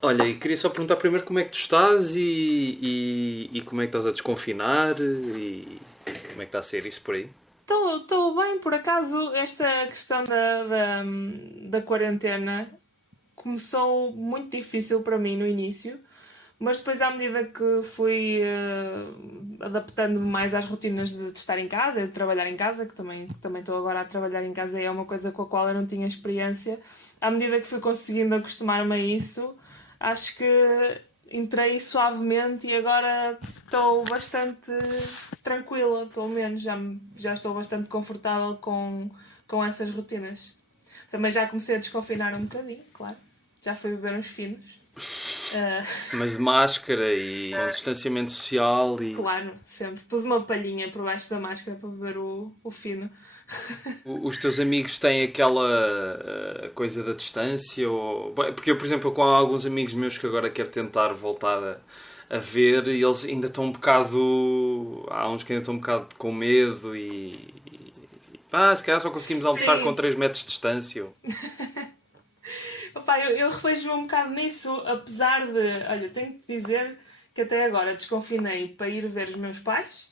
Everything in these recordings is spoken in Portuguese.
Olha, e queria só perguntar primeiro como é que tu estás e como é que estás a desconfinar e como é que está a ser isso por aí. Estou bem, por acaso, esta questão da quarentena começou muito difícil para mim no início, mas depois, à medida que fui adaptando-me mais às rotinas de estar em casa, de trabalhar em casa, que também estou agora a trabalhar em casa e é uma coisa com a qual eu não tinha experiência, à medida que fui conseguindo acostumar-me a isso, acho que entrei suavemente e agora estou bastante tranquila, pelo menos já estou bastante confortável com essas rotinas. Também já comecei a desconfinar um bocadinho, claro. Já fui beber uns finos. Ah, Mas de máscara e com distanciamento social e claro, sempre. Pus uma palhinha por baixo da máscara para beber o fino. os teus amigos têm aquela coisa da distância ou... Porque eu, por exemplo, com alguns amigos meus que agora quero tentar voltar a ver e eles ainda estão um bocado... Há uns que ainda estão um bocado com medo se calhar só conseguimos almoçar com Sim, 3 metros de distância. opa, eu revejo-me um bocado nisso, apesar de. Olha, tenho que te dizer que até agora desconfinei para ir ver os meus pais.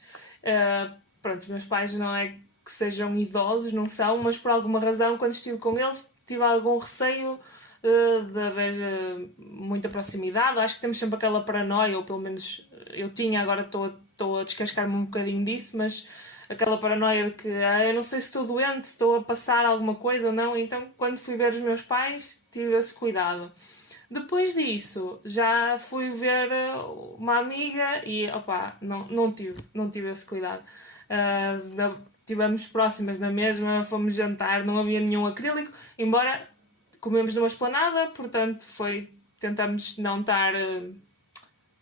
Pronto, os meus pais não é que sejam idosos, não são, mas por alguma razão, quando estive com eles, tive algum receio de haver muita proximidade. Acho que temos sempre aquela paranoia, ou pelo menos eu tinha, agora estou a descascar-me um bocadinho disso, mas aquela paranoia de que eu não sei se estou doente, se estou a passar alguma coisa ou não, então quando fui ver os meus pais tive esse cuidado. Depois disso, já fui ver uma amiga e opá, não tive esse cuidado. Estivemos próximas na mesma, fomos jantar, não havia nenhum acrílico, embora comemos numa esplanada, portanto tentamos não estar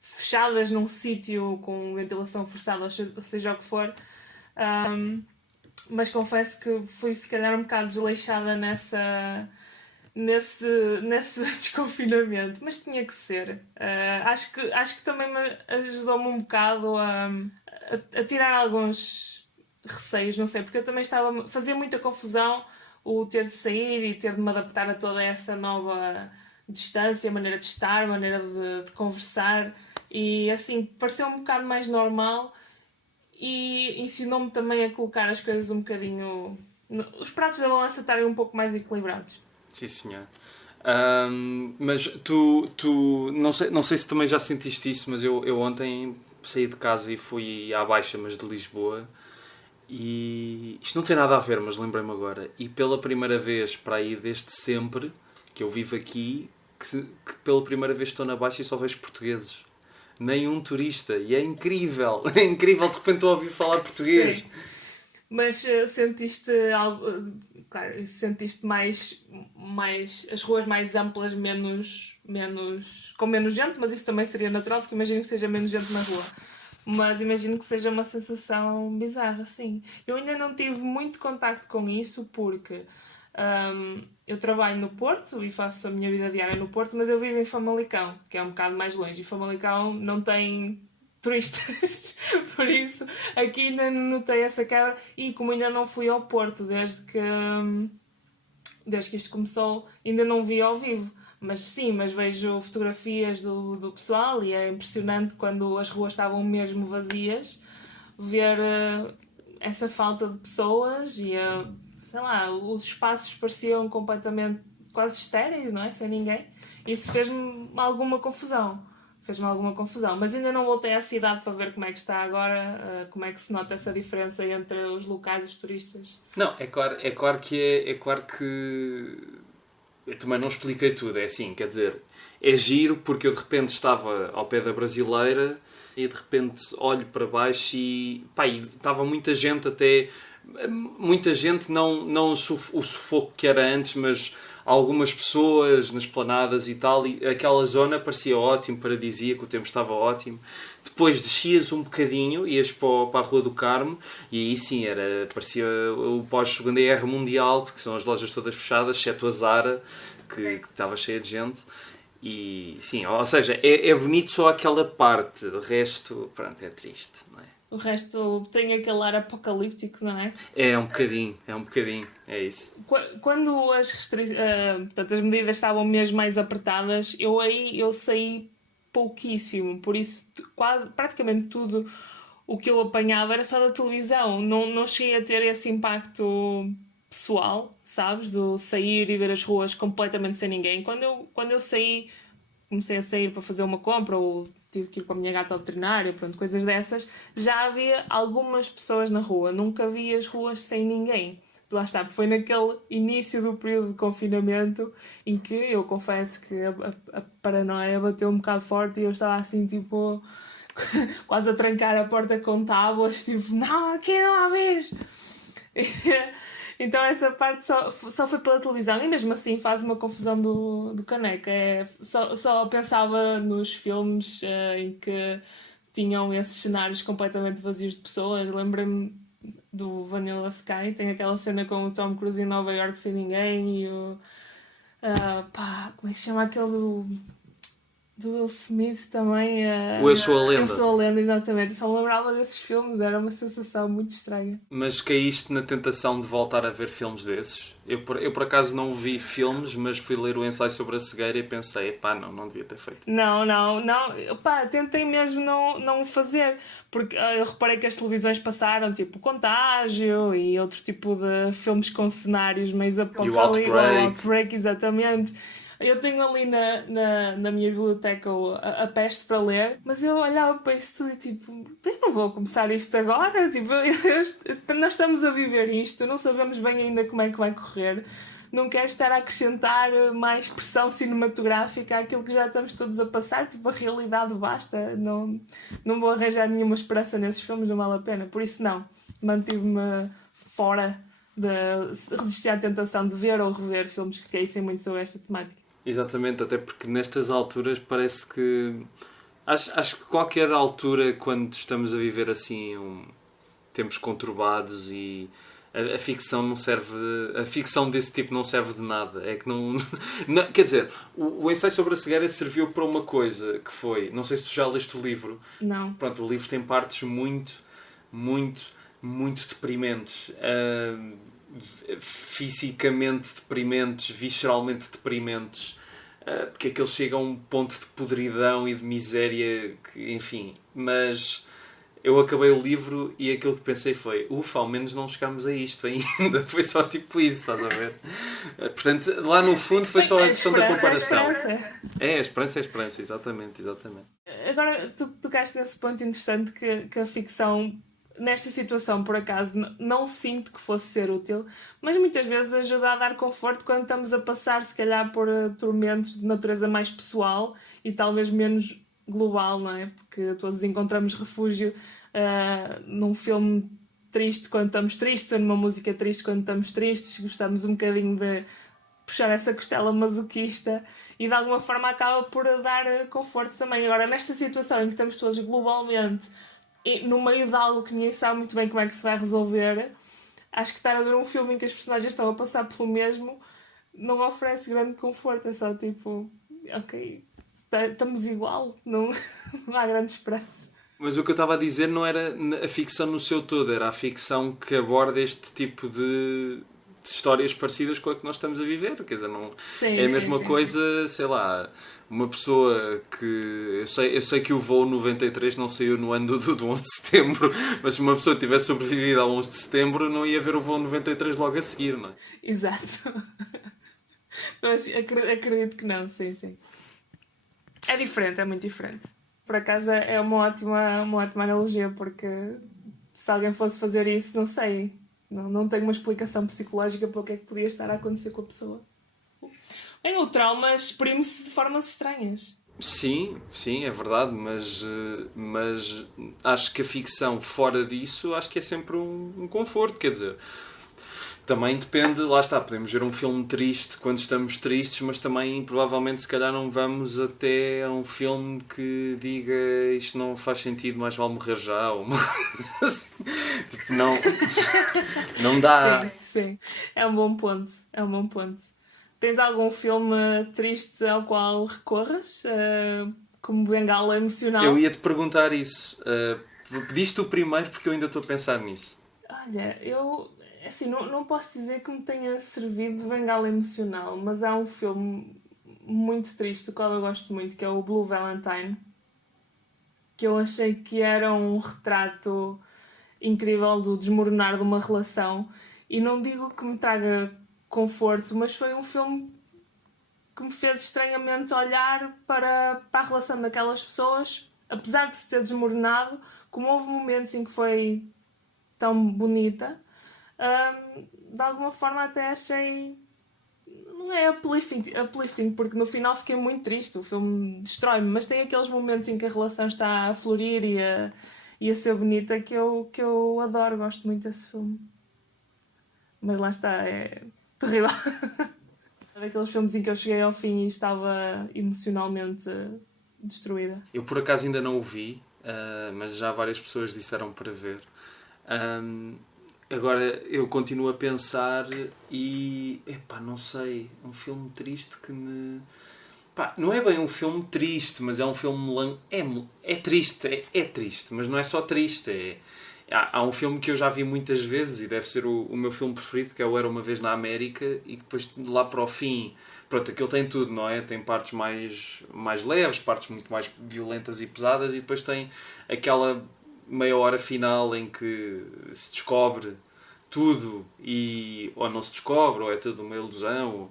fechadas num sítio com ventilação forçada, ou seja o que for. Um, mas confesso que fui se calhar um bocado desleixada nesse, nesse desconfinamento, mas tinha que ser. Acho que também me ajudou-me um bocado a tirar alguns receios, não sei, porque eu também fazia muita confusão o ter de sair e ter de me adaptar a toda essa nova distância, maneira de estar, maneira de conversar, e assim pareceu um bocado mais normal e ensinou-me também a colocar as coisas um bocadinho. Os pratos da balança estarem um pouco mais equilibrados. Sim, senhor. Mas não sei se também já sentiste isso, mas eu ontem saí de casa e fui à Baixa, mas de Lisboa. E isto não tem nada a ver, mas lembrei-me agora. E pela primeira vez, para aí desde sempre, que eu vivo aqui, que pela primeira vez estou na Baixa e só vejo portugueses. Nenhum turista. E é incrível. É incrível, de repente estou a ouvir falar português. Sim. Mas sentiste algo. Claro, sentiste mais as ruas mais amplas, com menos gente, mas isso também seria natural, porque imagino que seja menos gente na rua. Mas imagino que seja uma sensação bizarra, sim. Eu ainda não tive muito contacto com isso, porque eu trabalho no Porto e faço a minha vida diária no Porto, mas eu vivo em Famalicão, que é um bocado mais longe, e Famalicão não tem turistas, por isso aqui ainda não notei essa quebra, e como ainda não fui ao Porto desde que isto começou, ainda não vi ao vivo. Mas sim, mas vejo fotografias do pessoal e é impressionante quando as ruas estavam mesmo vazias ver essa falta de pessoas e sei lá, os espaços pareciam completamente quase estéreis, não é? Sem ninguém. Isso fez-me alguma confusão. Fez-me alguma confusão. Mas ainda não voltei à cidade para ver como é que está agora, como é que se nota essa diferença entre os locais e os turistas. Não, é claro que eu também não expliquei tudo, é assim, quer dizer, é giro porque eu de repente estava ao pé da Brasileira e de repente olho para baixo e estava muita gente até, muita gente, não o sufoco que era antes, mas algumas pessoas nas planadas e tal, e aquela zona parecia ótimo, paradisíaco, o tempo estava ótimo. Depois descias um bocadinho, ias para a Rua do Carmo, e aí sim, parecia o pós-segunda guerra mundial, porque são as lojas todas fechadas, exceto a Zara, que estava cheia de gente. E sim, ou seja, é bonito só aquela parte, o resto, pronto, é triste, não é? O resto tem aquele ar apocalíptico, não é? É um bocadinho, é isso. Quando portanto, as medidas estavam mesmo mais apertadas, eu saí pouquíssimo, por isso quase, praticamente tudo o que eu apanhava era só da televisão. Não cheguei a ter esse impacto pessoal, sabes? Do sair e ver as ruas completamente sem ninguém. Quando eu saí, comecei a sair para fazer uma compra ou tive que ir com a minha gata ao veterinário, pronto, coisas dessas, já havia algumas pessoas na rua. Nunca vi as ruas sem ninguém. Lá está, foi naquele início do período de confinamento em que eu confesso que a paranoia bateu um bocado forte e eu estava assim, tipo, quase a trancar a porta com tábuas, tipo, não, aqui não há vez. Então essa parte só foi pela televisão e mesmo assim faz uma confusão do caneco. Só pensava nos filmes em que tinham esses cenários completamente vazios de pessoas. Lembrei-me do Vanilla Sky, tem aquela cena com o Tom Cruise em Nova York sem ninguém e o... como é que se chama aquele do Will Smith também? O Eu Sou a Eu Lenda. Sou a Lenda, exatamente. Eu só me lembrava desses filmes, era uma sensação muito estranha. Mas caíste na tentação de voltar a ver filmes desses? Eu por acaso não vi filmes, mas fui ler o ensaio sobre a cegueira e pensei, pá, não devia ter feito. Não. Pá, tentei mesmo não o fazer, porque eu reparei que as televisões passaram, tipo, Contágio e outro tipo de filmes com cenários meio apocalípticos. Outbreak. Outbreak, exatamente. Eu tenho ali na minha biblioteca a Peste para ler, mas eu olhava para isso tudo e tipo, eu não vou começar isto agora, tipo, nós estamos a viver isto, não sabemos bem ainda como é que vai correr. Não quero estar a acrescentar mais pressão cinematográfica àquilo que já estamos todos a passar, tipo, a realidade basta, não vou arranjar nenhuma esperança nesses filmes, não vale a pena, por isso não, mantive-me fora de resistir à tentação de ver ou rever filmes que caíssem muito sobre esta temática. Exatamente, até porque nestas alturas parece que... Acho que qualquer altura, quando estamos a viver assim tempos conturbados e a ficção não serve... A ficção desse tipo não serve de nada. É que não quer dizer, o ensaio sobre a cegueira serviu para uma coisa que foi... Não sei se tu já leste o livro. Não. Pronto, o livro tem partes muito deprimentes. Fisicamente deprimentes, visceralmente deprimentes, porque aquilo chega a um ponto de podridão e de miséria que, enfim, mas eu acabei o livro e aquilo que pensei foi, ufa, ao menos não chegámos a isto ainda, foi só tipo isso, estás a ver? Portanto, lá no fundo foi só a questão da comparação. A esperança, exatamente. Agora, tu tocaste nesse ponto interessante que a ficção, nesta situação, por acaso, não sinto que fosse ser útil, mas muitas vezes ajuda a dar conforto quando estamos a passar, se calhar, por tormentos de natureza mais pessoal e talvez menos global, não é? Porque todos encontramos refúgio num filme triste quando estamos tristes, ou numa música triste quando estamos tristes, gostamos um bocadinho de puxar essa costela masoquista e de alguma forma acaba por dar conforto também. Agora, nesta situação em que estamos todos globalmente no meio de algo que ninguém sabe muito bem como é que se vai resolver, acho que estar a ver um filme em que as personagens estão a passar pelo mesmo não oferece grande conforto, é só tipo, ok, estamos igual, não há grande esperança. Mas o que eu estava a dizer não era a ficção no seu todo, era a ficção que aborda este tipo de histórias parecidas com a que nós estamos a viver, quer dizer, não é a mesma coisa, sei lá, uma pessoa que... Eu sei que o voo 93 não saiu no ano do 11 de setembro, mas se uma pessoa tivesse sobrevivido ao 11 de setembro não ia ver o voo 93 logo a seguir, não é? Exato. Mas acredito que não, sim. É diferente, é muito diferente. Por acaso é uma ótima analogia, porque se alguém fosse fazer isso, não sei, não tenho uma explicação psicológica para o que é que podia estar a acontecer com a pessoa. Bem, o trauma exprime-se de formas estranhas. Sim, é verdade, mas acho que a ficção fora disso, acho que é sempre um conforto, quer dizer... Também depende, lá está, podemos ver um filme triste quando estamos tristes, mas também provavelmente se calhar não vamos até a um filme que diga isto não faz sentido, mais vale morrer já, ou uma coisa assim. Tipo, não dá. Sim, é um bom ponto. Tens algum filme triste ao qual recorras? Como bengala emocional? Eu ia-te perguntar isso, Pediste o primeiro porque eu ainda estou a pensar nisso. Olha, eu assim, não posso dizer que me tenha servido de bengala emocional, mas há um filme muito triste, do qual eu gosto muito, que é o Blue Valentine, que eu achei que era um retrato incrível do desmoronar de uma relação. E não digo que me traga conforto, mas foi um filme que me fez estranhamente olhar para a relação daquelas pessoas, apesar de se ter desmoronado, como houve momentos em que foi tão bonita, de alguma forma até achei. Não é uplifting, porque no final fiquei muito triste, o filme destrói-me, mas tem aqueles momentos em que a relação está a florir e a ser bonita que eu adoro, gosto muito desse filme. Mas lá está, é terrível. É daqueles filmes em que eu cheguei ao fim e estava emocionalmente destruída. Eu por acaso ainda não o vi, mas já várias pessoas disseram para ver. Agora eu continuo a pensar e... Epá, não sei. Um filme triste que me... Pá, não é bem um filme triste, mas é um filme... É triste, é triste, mas não é só triste. Há um filme que eu já vi muitas vezes e deve ser o meu filme preferido, que é o Era Uma Vez na América, e depois lá para o fim... Pronto, aquilo tem tudo, não é? Tem partes mais leves, partes muito mais violentas e pesadas, e depois tem aquela meia hora final em que se descobre tudo ou não se descobre, ou é tudo uma ilusão.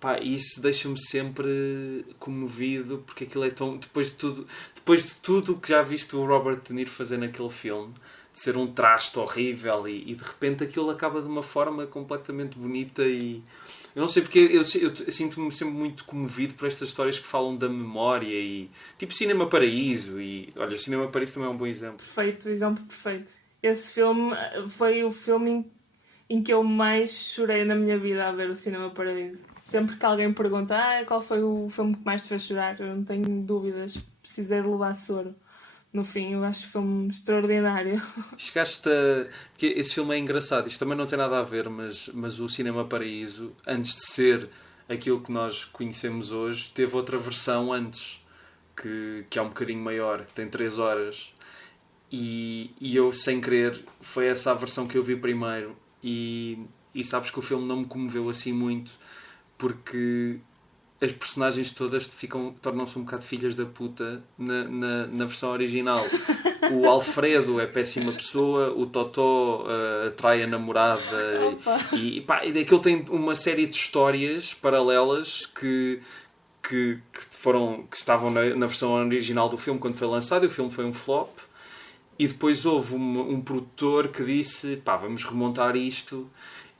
Pá, isso deixa-me sempre comovido, porque aquilo é tão... Depois de tudo o que já viste o Robert De Niro fazer naquele filme, de ser um traste horrível, e de repente aquilo acaba de uma forma completamente bonita. E eu não sei porque eu sinto-me sempre muito comovido por estas histórias que falam da memória, e tipo Cinema Paraíso. E olha, Cinema Paraíso também é um bom exemplo. Perfeito, exemplo perfeito. Esse filme foi o filme em que eu mais chorei na minha vida a ver o Cinema Paradiso. Sempre que alguém pergunta qual foi o filme que mais te fez chorar, eu não tenho dúvidas, precisei de levar soro. No fim, eu acho o filme extraordinário. Chegaste a... Porque esse filme é engraçado, isto também não tem nada a ver, mas o Cinema Paraíso, antes de ser aquilo que nós conhecemos hoje, teve outra versão antes, que é um bocadinho maior, que tem 3 horas. E eu, sem querer, foi essa a versão que eu vi primeiro. E sabes que o filme não me comoveu assim muito, porque as personagens todas tornam-se um bocado filhas da puta na versão original. O Alfredo é péssima pessoa, o Totó atrai a namorada, e aquilo tem uma série de histórias paralelas que estavam na versão original do filme quando foi lançado, e o filme foi um flop. E depois houve um produtor que disse, vamos remontar isto,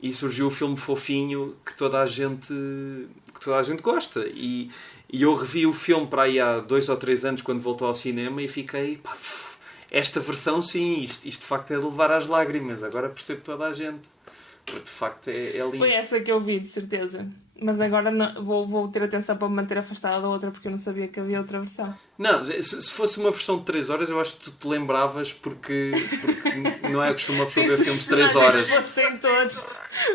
e surgiu o filme fofinho que toda a gente gosta. E eu revi o filme para aí há 2 ou 3 anos, quando voltou ao cinema, e fiquei, esta versão sim, isto de facto é de levar às lágrimas, agora percebo toda a gente. Porque de facto é lindo. Foi essa que eu vi, de certeza. Mas agora vou ter atenção para me manter afastada da outra, porque eu não sabia que havia outra versão. Não, se fosse uma versão de 3 horas, eu acho que tu te lembravas, porque não é costume a pessoa ver filmes de 3 horas.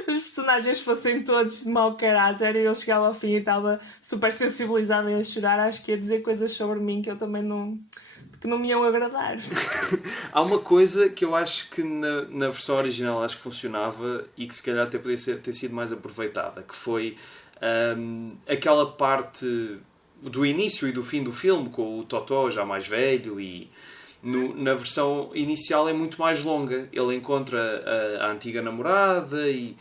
Os personagens fossem todos de mau caráter, e eu chegava ao fim e estava super sensibilizada e a chorar, acho que ia dizer coisas sobre mim que eu também que não me iam agradar. Há uma coisa que eu acho que na versão original acho que funcionava, e que se calhar até podia ter sido mais aproveitada, que foi aquela parte do início e do fim do filme, com o Totó já mais velho, e na versão inicial é muito mais longa. Ele encontra a antiga namorada, e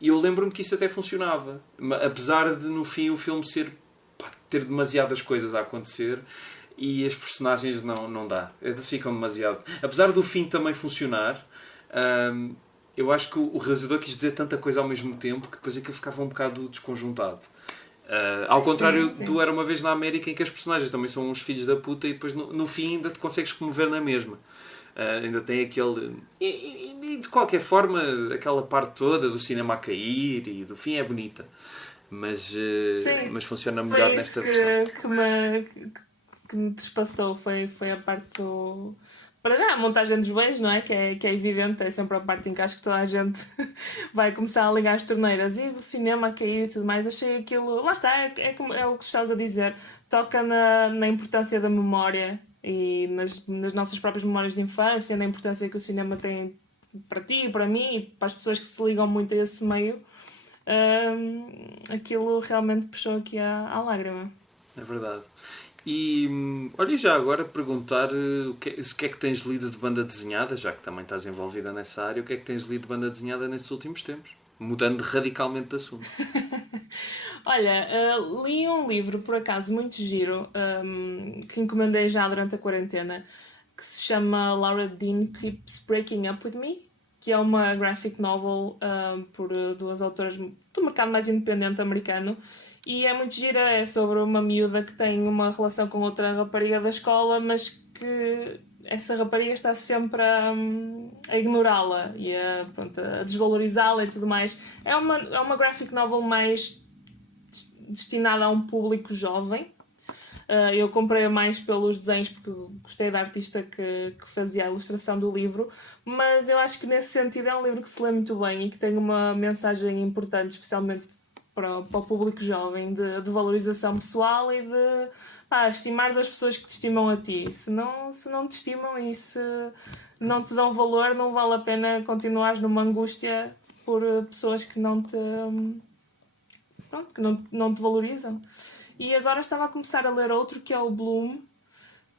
eu lembro-me que isso até funcionava, apesar de no fim o filme ter demasiadas coisas a acontecer. E as personagens não dá. Eles ficam demasiado... Apesar do fim também funcionar, eu acho que o realizador quis dizer tanta coisa ao mesmo tempo que depois aquilo ficava um bocado desconjuntado. Ao contrário do Era Uma Vez na América, em que as personagens também são uns filhos da puta, e depois no fim ainda te consegues comover na mesma. Ainda tem aquele... E de qualquer forma, aquela parte toda do cinema a cair e do fim é bonita. Mas funciona melhor nesta versão. Que me trespassou foi a parte do... Para já, a montagem dos beijos, não é? Que é evidente, é sempre a parte em que acho que toda a gente vai começar a ligar as torneiras. E o cinema a cair e tudo mais, achei aquilo... Lá está, é o que estás a dizer. Toca na importância da memória e nas nossas próprias memórias de infância, na importância que o cinema tem para ti, para mim e para as pessoas que se ligam muito a esse meio, aquilo realmente puxou aqui à lágrima. É verdade. E olha, já agora perguntar o que é que tens lido de banda desenhada, já que também estás envolvida nessa área, o que é que tens lido de banda desenhada nestes últimos tempos? Mudando radicalmente de assunto. Olha, li um livro, por acaso, muito giro, que encomendei já durante a quarentena, que se chama Laura Dean Keeps Breaking Up With Me, que é uma graphic novel por duas autoras do mercado mais independente americano. E é muito gira, é sobre uma miúda que tem uma relação com outra rapariga da escola, mas que essa rapariga está sempre a ignorá-la e pronto, a desvalorizá-la e tudo mais. É uma graphic novel mais destinada a um público jovem. Eu comprei mais pelos desenhos porque gostei da artista que fazia a ilustração do livro, mas eu acho que nesse sentido é um livro que se lê muito bem e que tem uma mensagem importante, especialmente para o público jovem, de valorização pessoal e de estimar as pessoas que te estimam a ti. Se não te estimam e se não te dão valor, não vale a pena continuares numa angústia por pessoas que não te valorizam. E agora estava a começar a ler outro que é o Bloom,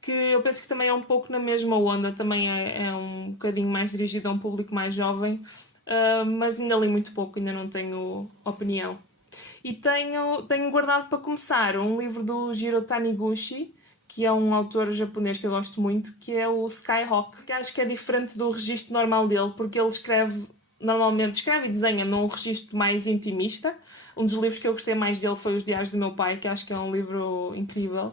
que eu penso que também é um pouco na mesma onda, também é um bocadinho mais dirigido a um público mais jovem, mas ainda li muito pouco, ainda não tenho opinião. E tenho guardado para começar um livro do Jiro Taniguchi, que é um autor japonês que eu gosto muito, que é o Skyhawk, que acho que é diferente do registro normal dele, porque ele normalmente escreve e desenha num registro mais intimista. Um dos livros que eu gostei mais dele foi Os Diários do Meu Pai, que acho que é um livro incrível.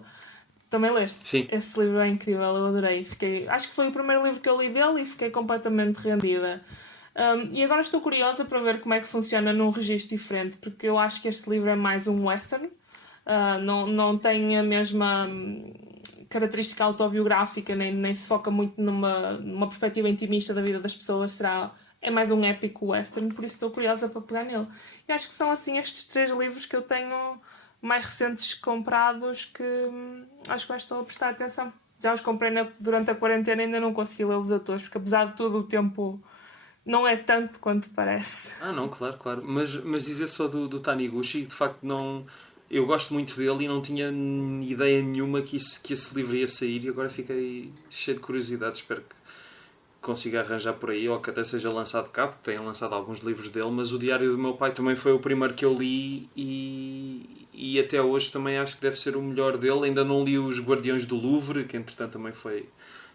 Também leste? Sim. Esse livro é incrível, eu adorei. Acho que foi o primeiro livro que eu li dele e fiquei completamente rendida. E agora estou curiosa para ver como é que funciona num registro diferente, porque eu acho que este livro é mais um western. Não tem a mesma característica autobiográfica, nem se foca muito numa perspectiva intimista da vida das pessoas. É mais um épico western, por isso estou curiosa para pegar nele. E acho que são assim estes 3 livros que eu tenho mais recentes comprados que acho que estou a prestar atenção. Já os comprei durante a quarentena e ainda não consegui lê-los a todos, porque apesar de tudo o tempo não é tanto quanto parece. Não, claro. Mas dizer só do Taniguchi, de facto não... Eu gosto muito dele e não tinha ideia nenhuma que esse livro ia sair e agora fiquei cheio de curiosidade, espero que consiga arranjar por aí, ou que até seja lançado cá, porque tenho lançado alguns livros dele, mas o Diário do Meu Pai também foi o primeiro que eu li e até hoje também acho que deve ser o melhor dele. Ainda não li Os Guardiões do Louvre, que entretanto também foi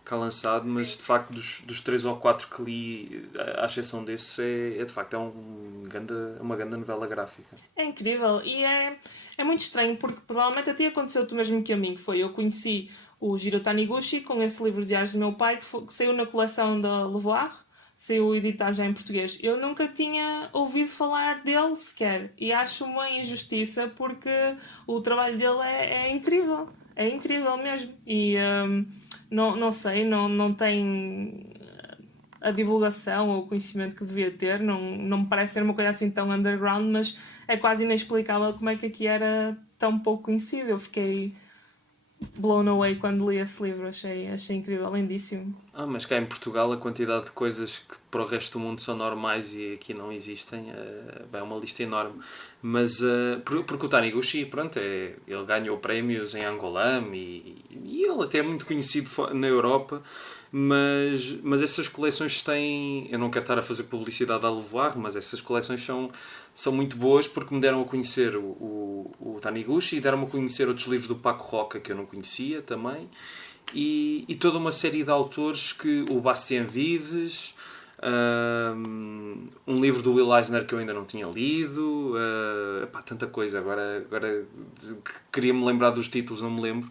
cá lançado, mas de facto dos 3 ou 4 que li, à exceção desse, é de facto uma grande novela gráfica. É incrível e é muito estranho porque provavelmente até aconteceu o mesmo que a mim, que foi eu conheci o Jiro Taniguchi com esse livro de Diários do Meu Pai que saiu na coleção da Levoir, saiu editado já em português. Eu nunca tinha ouvido falar dele sequer e acho uma injustiça porque o trabalho dele é incrível, é incrível mesmo e não sei, não tem a divulgação ou o conhecimento que devia ter, não me parece ser uma coisa assim tão underground, mas é quase inexplicável como é que aqui era tão pouco conhecido. Eu fiquei blown away quando li esse livro, achei incrível, lindíssimo. Mas cá em Portugal a quantidade de coisas que para o resto do mundo são normais e aqui não existem é uma lista enorme. Mas porque o Taniguchi, pronto, ele ganhou prémios em Angoulême e ele até é muito conhecido na Europa, mas essas coleções têm... Eu não quero estar a fazer publicidade à Levoir, mas essas coleções são muito boas porque me deram a conhecer o Taniguchi e deram-me a conhecer outros livros do Paco Roca que eu não conhecia também. E toda uma série de autores que o Bastien Vives, um livro do Will Eisner que eu ainda não tinha lido, tanta coisa, agora queria-me lembrar dos títulos, não me lembro.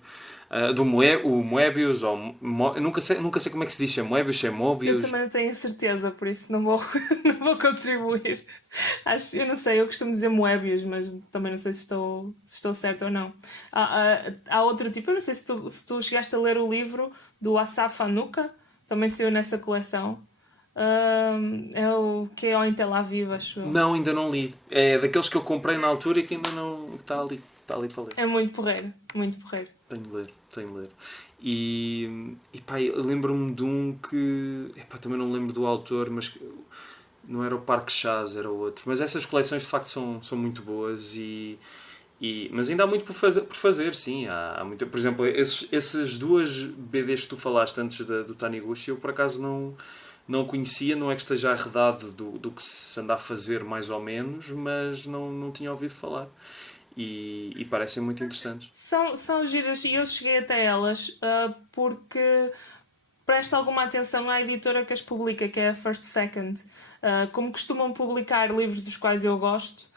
O Moebius, eu nunca sei como é que se diz, se é Moebius, se é Mobius. Eu também não tenho certeza, por isso não vou contribuir. Eu não sei, eu costumo dizer Moebius, mas também não sei se estou certa ou não. Há outro tipo, eu não sei se tu chegaste a ler o livro do Asaf Anuka, também saiu nessa coleção. É o que é em Tel Aviv, acho eu. Não, ainda não li. É daqueles que eu comprei na altura e que ainda não está ali para ler. É muito porreiro, muito porreiro. Tenho de ler, tenho de ler. E pá, eu lembro-me de um que... Epá, também não lembro do autor, mas não era o Parque Chás, era o outro. Mas essas coleções de facto são muito boas mas ainda há muito por fazer, sim. Há muito, por exemplo, essas duas BDs que tu falaste antes do Taniguchi, eu por acaso não conhecia, não é que esteja arredado do que se anda a fazer mais ou menos, mas não tinha ouvido falar. E parecem muito interessantes. São giras e eu cheguei até elas porque presta alguma atenção à editora que as publica, que é a First Second. Como costumam publicar livros dos quais eu gosto,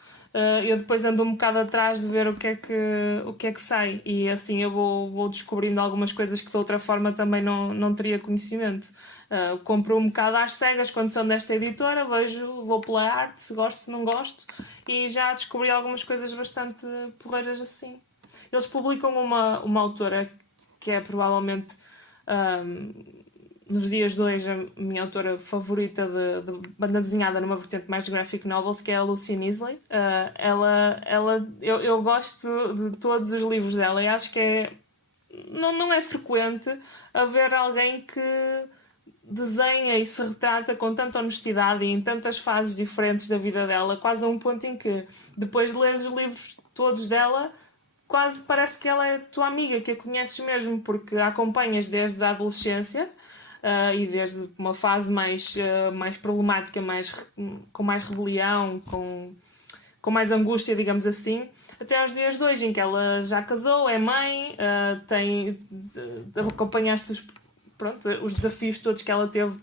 eu depois ando um bocado atrás de ver o que é que sai. E assim eu vou descobrindo algumas coisas que de outra forma também não teria conhecimento. Compro um bocado às cegas quando são desta editora, vejo, vou pela arte, se gosto, se não gosto, e já descobri algumas coisas bastante porreiras assim. Eles publicam uma autora que é provavelmente nos dias de hoje a minha autora favorita de banda desenhada numa vertente mais graphic novels, que é a Lucy Isley. Eu gosto de todos os livros dela e acho que não é frequente haver alguém que desenha e se retrata com tanta honestidade e em tantas fases diferentes da vida dela, quase a um ponto em que depois de leres os livros todos dela, quase parece que ela é tua amiga, que a conheces mesmo, porque a acompanhas desde a adolescência e desde uma fase mais problemática, com mais rebelião, com mais angústia, digamos assim, até aos dias de hoje, em que ela já casou, é mãe, acompanhaste os desafios todos que ela teve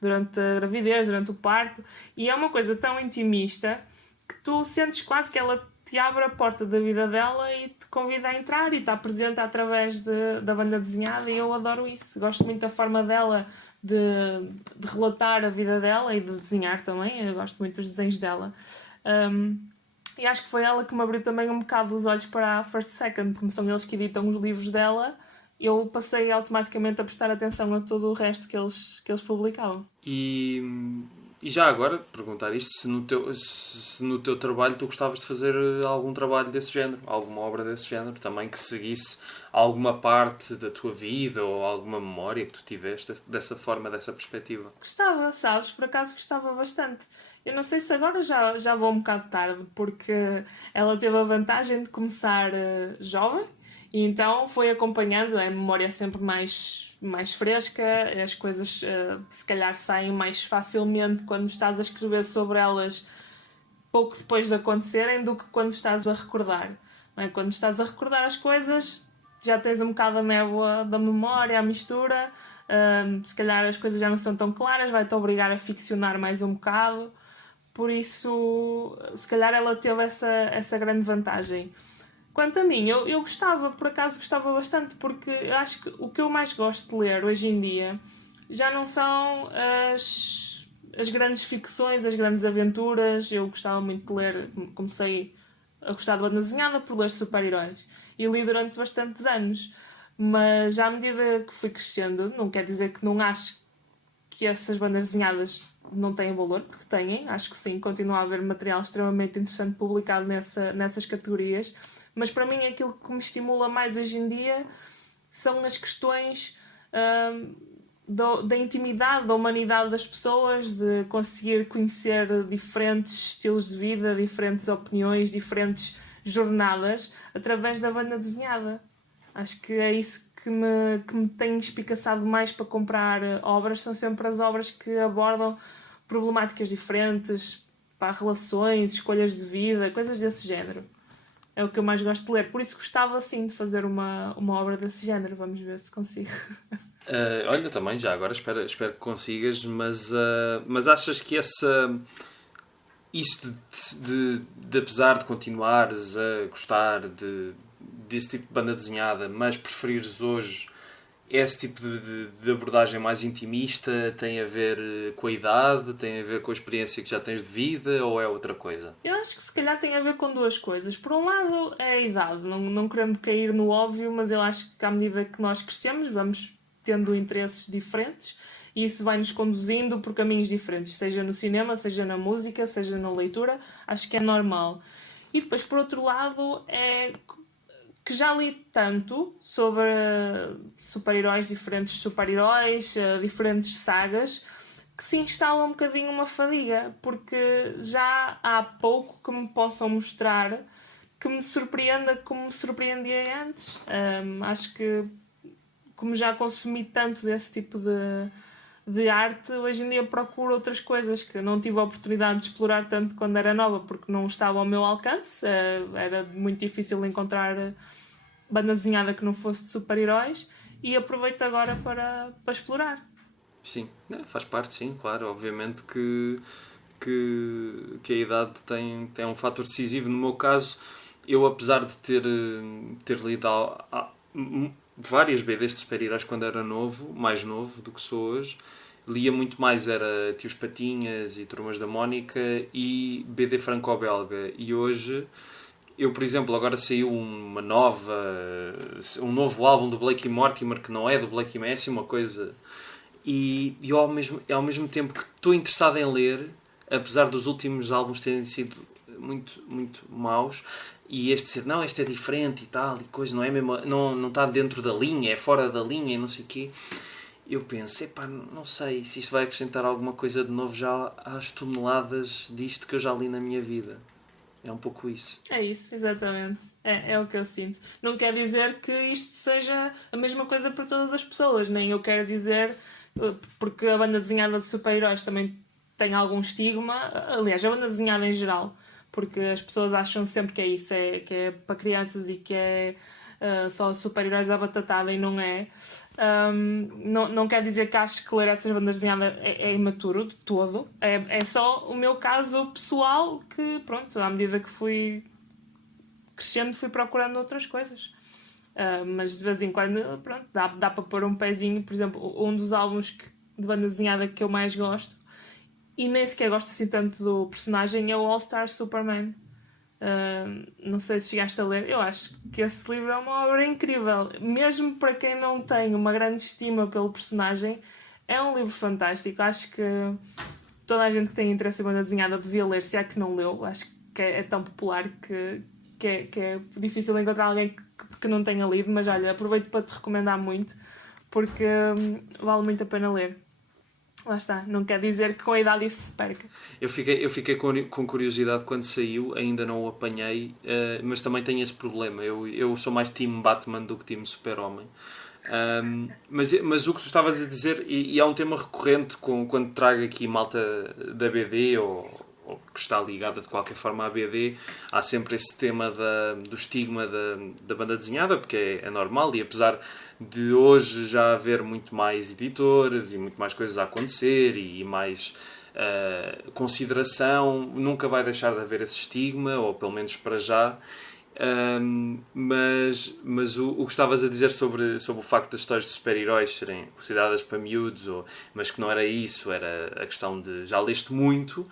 durante a gravidez, durante o parto, e é uma coisa tão intimista que tu sentes quase que ela te abre a porta da vida dela e te convida a entrar e está presente através da banda desenhada, e eu adoro isso. Gosto muito da forma dela de relatar a vida dela e de desenhar também. Eu gosto muito dos desenhos dela. E acho que foi ela que me abriu também um bocado os olhos para a First Second, como são eles que editam os livros dela. Eu passei automaticamente a prestar atenção a todo o resto que eles publicavam. E já agora, perguntar isto, se no teu trabalho tu gostavas de fazer algum trabalho desse género, alguma obra desse género, também que seguisse alguma parte da tua vida ou alguma memória que tu tiveste dessa forma, dessa perspectiva. Gostava, sabes? Por acaso gostava bastante. Eu não sei se agora já vou um bocado tarde, porque ela teve a vantagem de começar jovem, e então foi acompanhando, a memória é sempre mais fresca, as coisas se calhar saem mais facilmente quando estás a escrever sobre elas pouco depois de acontecerem do que quando estás a recordar. Não é? Quando estás a recordar as coisas, já tens um bocado a névoa da memória, a mistura, se calhar as coisas já não são tão claras, vai-te obrigar a ficcionar mais um bocado. Por isso, se calhar ela teve essa grande vantagem. Quanto a mim, eu gostava, por acaso gostava bastante, porque eu acho que o que eu mais gosto de ler hoje em dia já não são as grandes ficções, as grandes aventuras. Eu gostava muito de ler, comecei a gostar de banda desenhada por ler super-heróis e li durante bastantes anos, mas à medida que fui crescendo, não quer dizer que não acho que essas bandas desenhadas não têm valor, porque têm, acho que sim, continua a haver material extremamente interessante publicado nessas categorias, mas para mim aquilo que me estimula mais hoje em dia são as questões da intimidade, da humanidade das pessoas, de conseguir conhecer diferentes estilos de vida, diferentes opiniões, diferentes jornadas através da banda desenhada. Acho que é isso que me tem espicaçado mais para comprar obras, são sempre as obras que abordam problemáticas diferentes, relações, escolhas de vida, coisas desse género. É o que eu mais gosto de ler. Por isso gostava, sim, de fazer uma obra desse género. Vamos ver se consigo. Olha, também, já agora espero que consigas, mas achas que isso de apesar de continuares a gostar desse tipo de banda desenhada, mas preferires hoje esse tipo de abordagem mais intimista, tem a ver com a idade, tem a ver com a experiência que já tens de vida, ou é outra coisa? Eu acho que se calhar tem a ver com duas coisas. Por um lado é a idade, não querendo cair no óbvio, mas eu acho que à medida que nós crescemos vamos tendo interesses diferentes e isso vai-nos conduzindo por caminhos diferentes, seja no cinema, seja na música, seja na leitura. Acho que é normal. E depois, por outro lado, é que já li tanto sobre super-heróis, diferentes super-heróis, diferentes sagas, que se instala um bocadinho uma fadiga, porque já há pouco que me possam mostrar que me surpreenda como me surpreendia antes. Acho que, como já consumi tanto desse tipo de arte, hoje em dia procuro outras coisas que não tive a oportunidade de explorar tanto quando era nova, porque não estava ao meu alcance. Era muito difícil encontrar banda desenhada que não fosse de super-heróis, e aproveito agora para explorar. Sim, faz parte, sim, claro. Obviamente que a idade tem um fator decisivo. No meu caso, eu, apesar de ter lido várias BDs de super-heróis quando era novo, mais novo do que sou hoje, lia muito mais era Tios Patinhas e Turmas da Mónica e BD franco-belga. E hoje, eu, por exemplo, agora saiu um novo álbum do Blake e Mortimer, que não é do Blake e Messi, uma coisa... E eu, ao mesmo tempo que estou interessado em ler, apesar dos últimos álbuns terem sido muito, muito maus, e este é diferente e tal, e coisa, não é mesmo, não está dentro da linha, é fora da linha e não sei o quê, eu penso, não sei se isto vai acrescentar alguma coisa de novo já às toneladas disto que eu já li na minha vida. É um pouco isso. É isso, exatamente. É o que eu sinto. Não quer dizer que isto seja a mesma coisa para todas as pessoas, nem eu quero dizer, porque a banda desenhada de super-heróis também tem algum estigma, aliás, a banda desenhada em geral, porque as pessoas acham sempre que é isso, que é para crianças e que é só super-heróis à batatada, e não é. Não quer dizer que acho que ler essas bandas desenhadas é imaturo de todo. É só o meu caso pessoal que, pronto, à medida que fui crescendo, fui procurando outras coisas. Mas de vez em quando, pronto, dá para pôr um pezinho. Por exemplo, um dos álbuns de banda desenhada que eu mais gosto, e nem sequer gosto assim tanto do personagem, é o All Star Superman. Não sei se chegaste a ler. Eu acho que esse livro é uma obra incrível. Mesmo para quem não tem uma grande estima pelo personagem, é um livro fantástico. Acho que toda a gente que tem interesse em banda desenhada devia ler, se é que não leu. Acho que é tão popular que é difícil encontrar alguém que não tenha lido. Mas olha, aproveito para te recomendar muito, porque vale muito a pena ler. Lá está, não quer dizer que com a idade isso se perca. Eu fiquei com curiosidade quando saiu, ainda não o apanhei, mas também tenho esse problema. Eu sou mais time Batman do que time Super-Homem. Mas o que tu estavas a dizer, e há um tema recorrente quando trago aqui malta da BD ou que está ligada de qualquer forma à BD, há sempre esse tema do estigma da banda desenhada, porque é normal, e apesar de hoje já haver muito mais editoras e muito mais coisas a acontecer e mais consideração, nunca vai deixar de haver esse estigma, ou pelo menos para já. Mas o que estavas a dizer sobre o facto das histórias de super-heróis serem consideradas para miúdos, mas que não era isso, era a questão de já leste muito,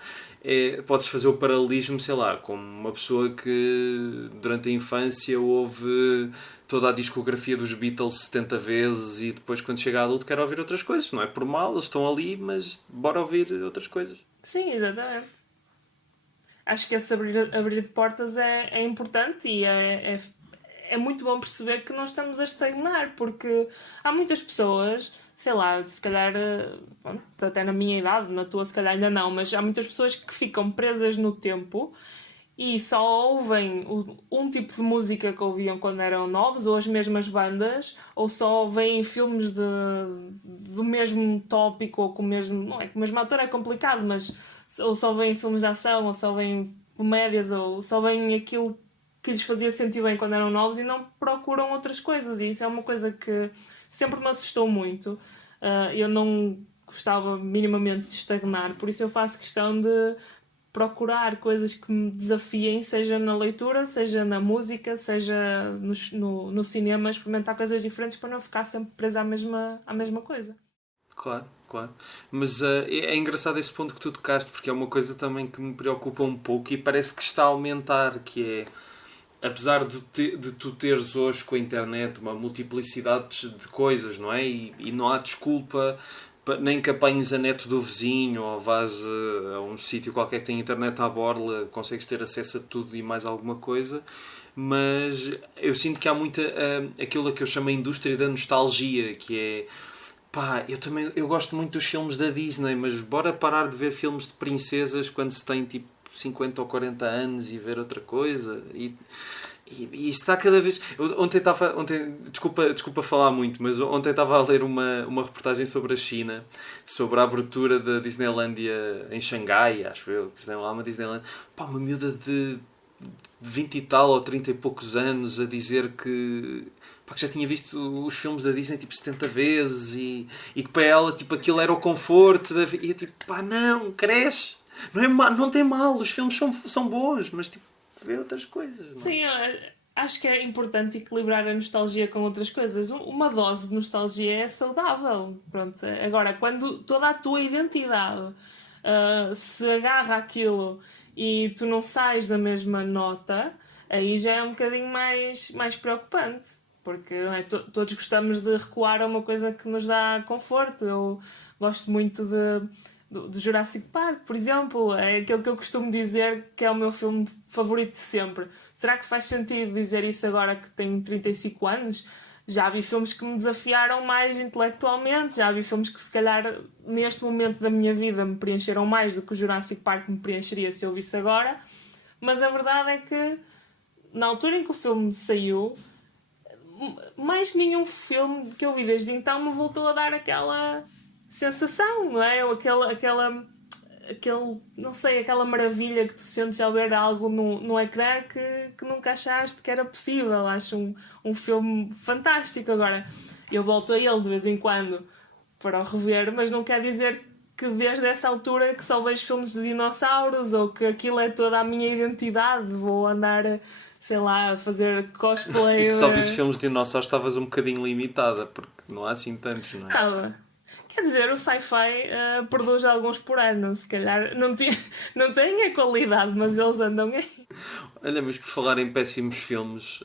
podes fazer o paralelismo, sei lá, com uma pessoa que durante a infância ouve toda a discografia dos Beatles 70 vezes e depois quando chega a adulto quer ouvir outras coisas. Não é por mal, eles estão ali, mas bora ouvir outras coisas. Sim, exatamente. Acho que esse abrir de portas é importante, e é muito bom perceber que não estamos a estagnar, porque há muitas pessoas, sei lá, se calhar, pronto, até na minha idade, na tua se calhar ainda não, mas há muitas pessoas que ficam presas no tempo e só ouvem um tipo de música que ouviam quando eram novos, ou as mesmas bandas, ou só veem filmes do mesmo tópico, ou com o mesmo... Não é que o mesmo ator é complicado, mas ou só veem filmes de ação, ou só veem comédias, ou só veem aquilo que lhes fazia sentir bem quando eram novos, e não procuram outras coisas. E isso é uma coisa que sempre me assustou muito. Eu não gostava minimamente de estagnar, por isso eu faço questão de procurar coisas que me desafiem, seja na leitura, seja na música, seja no cinema, experimentar coisas diferentes para não ficar sempre presa à mesma coisa. Claro, claro. Mas é engraçado esse ponto que tu tocaste, porque é uma coisa também que me preocupa um pouco e parece que está a aumentar, que é, apesar de tu teres hoje com a internet uma multiplicidade de coisas, não é? E não há desculpa nem que apanhes a net do vizinho ou vás a um sítio qualquer que tenha internet à borla, consegues ter acesso a tudo e mais alguma coisa. mas eu sinto que há muita aquilo que eu chamo a indústria da nostalgia, que é pá, eu gosto muito dos filmes da Disney, mas bora parar de ver filmes de princesas quando se tem tipo 50 ou 40 anos e ver outra coisa. E isso está cada vez... Desculpa falar muito, mas ontem estava a ler uma reportagem sobre a China, sobre a abertura da Disneylandia em Xangai, acho eu, que tem lá uma Disneyland. Pá, uma miúda de 20 e tal ou 30 e poucos anos a dizer que já tinha visto os filmes da Disney tipo 70 vezes e que para ela tipo, aquilo era o conforto da vida. E eu tipo, pá, não, cresce. Não tem mal, os filmes são bons, mas tipo, vê outras coisas. Não é? Sim, acho que é importante equilibrar a nostalgia com outras coisas. Uma dose de nostalgia é saudável. Pronto. Agora, quando toda a tua identidade se agarra àquilo e tu não sais da mesma nota, aí já é um bocadinho mais preocupante. Porque não é, todos gostamos de recuar a uma coisa que nos dá conforto. Eu gosto muito do Jurassic Park, por exemplo. É aquele que eu costumo dizer que é o meu filme favorito de sempre. Será que faz sentido dizer isso agora que tenho 35 anos? Já vi filmes que me desafiaram mais intelectualmente, já vi filmes que se calhar neste momento da minha vida me preencheram mais do que o Jurassic Park me preencheria se eu visse agora. Mas a verdade é que na altura em que o filme saiu, mais nenhum filme que eu vi desde então me voltou a dar aquela sensação, não é? Ou não sei, aquela maravilha que tu sentes ao ver algo no ecrã que nunca achaste que era possível. Acho um filme fantástico. Agora, eu volto a ele de vez em quando para o rever, mas não quer dizer que desde essa altura que só vejo filmes de dinossauros ou que aquilo é toda a minha identidade. Vou andar, sei lá, a fazer cosplay. E se só visse filmes de dinossauros estavas um bocadinho limitada, porque não há assim tantos, não é? Quer dizer, o sci-fi produz alguns por ano, se calhar não tem a qualidade, mas eles andam aí. Olha, mas por falar em péssimos filmes,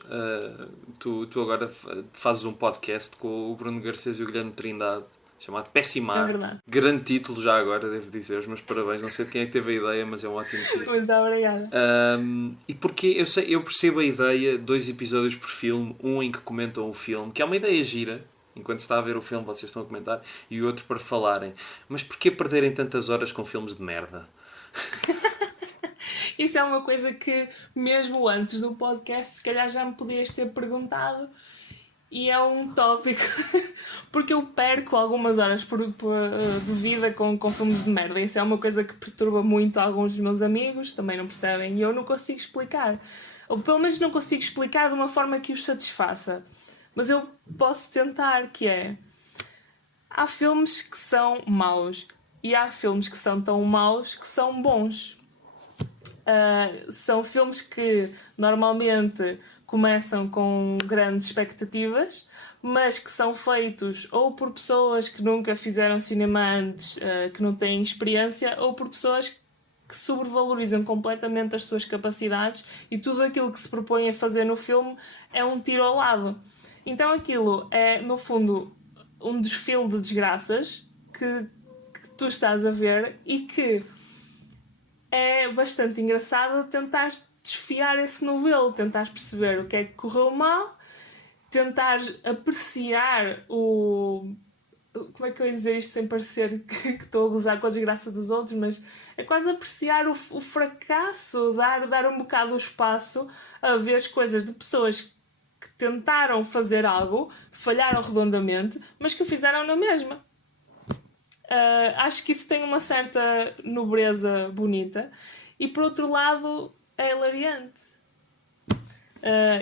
tu agora fazes um podcast com o Bruno Garcês e o Guilherme Trindade, chamado Pessimar. É verdade. Grande título já agora, devo dizer, os meus parabéns, não sei de quem é que teve a ideia, mas é um ótimo título. Muito obrigada. E porque eu percebo a ideia, 2 episódios por filme, um em que comentam o filme, que é uma ideia gira. Enquanto se está a ver o filme, vocês estão a comentar, e o outro para falarem. Mas porquê perderem tantas horas com filmes de merda? Isso é uma coisa que, mesmo antes do podcast, se calhar já me podias ter perguntado. E é um tópico, porque eu perco algumas horas de vida com filmes de merda. Isso é uma coisa que perturba muito alguns dos meus amigos, também não percebem, e eu não consigo explicar. Ou pelo menos não consigo explicar de uma forma que os satisfaça. Mas eu posso tentar, que é... Há filmes que são maus e há filmes que são tão maus que são bons. São filmes que normalmente começam com grandes expectativas, mas que são feitos ou por pessoas que nunca fizeram cinema antes, que não têm experiência, ou por pessoas que sobrevalorizam completamente as suas capacidades e tudo aquilo que se propõe a fazer no filme é um tiro ao lado. Então aquilo é, no fundo, um desfile de desgraças que tu estás a ver e que é bastante engraçado tentar desfiar esse novelo, tentar perceber o que é que correu mal, tentar apreciar o... Como é que eu ia dizer isto sem parecer que estou a gozar com a desgraça dos outros, mas é quase apreciar o fracasso, dar um bocado o espaço a ver as coisas de pessoas que tentaram fazer algo, falharam redondamente, mas que o fizeram na mesma. Acho que isso tem uma certa nobreza bonita e por outro lado é hilariante.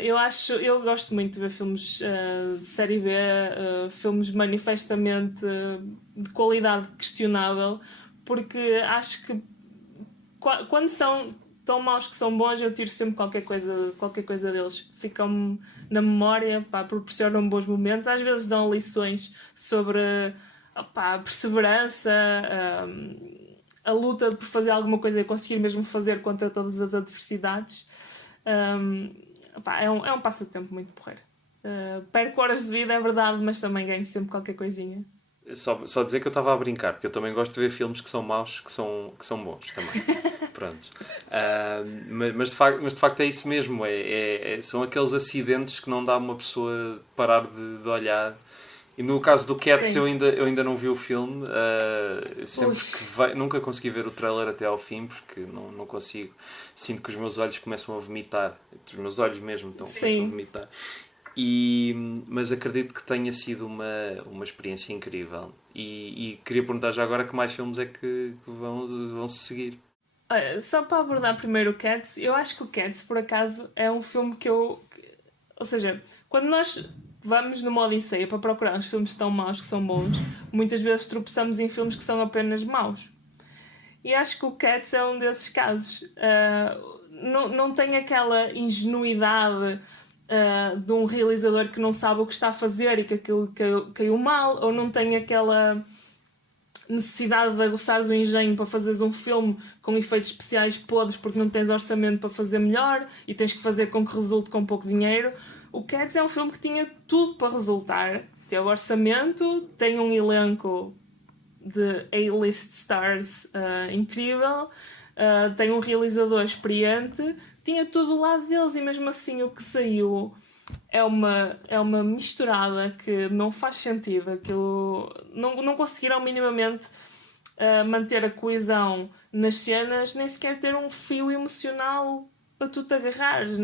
Eu gosto muito de ver filmes de série B, filmes manifestamente de qualidade questionável, porque acho que quando são tão maus que são bons, eu tiro sempre qualquer coisa deles. Ficam-me na memória, proporcionam bons momentos, às vezes dão lições sobre a perseverança, a luta por fazer alguma coisa e conseguir mesmo fazer contra todas as adversidades. É um passatempo muito porreiro. Perco horas de vida, é verdade, mas também ganho sempre qualquer coisinha. Só dizer que eu estava a brincar, porque eu também gosto de ver filmes que são maus, que são bons também. pronto. Mas de facto é isso mesmo. São aqueles acidentes que não dá uma pessoa parar de olhar. E no caso do Cats, eu ainda não vi o filme. Nunca consegui ver o trailer até ao fim, porque não consigo. Sinto que os meus olhos começam a vomitar. Os meus olhos mesmo começam a vomitar. Mas acredito que tenha sido uma experiência incrível. E queria perguntar já agora que mais filmes é que vão se seguir. Olha, só para abordar primeiro o Cats, eu acho que o Cats, por acaso, é um filme que eu... Ou seja, quando nós vamos numa odisseia para procurar os filmes tão maus que são bons, muitas vezes tropeçamos em filmes que são apenas maus. E acho que o Cats é um desses casos. Não tem aquela ingenuidade de um realizador que não sabe o que está a fazer e que aquilo caiu mal, ou não tem aquela necessidade de aguçares o engenho para fazeres um filme com efeitos especiais podres porque não tens orçamento para fazer melhor e tens que fazer com que resulte com pouco dinheiro. O Cats é um filme que tinha tudo para resultar. Tem o orçamento, tem um elenco de A-list stars incrível, tem um realizador experiente, tinha tudo do lado deles, e mesmo assim o que saiu é uma misturada que não faz sentido. Aquilo, não conseguiram minimamente manter a coesão nas cenas, nem sequer ter um fio emocional para tu te agarrares.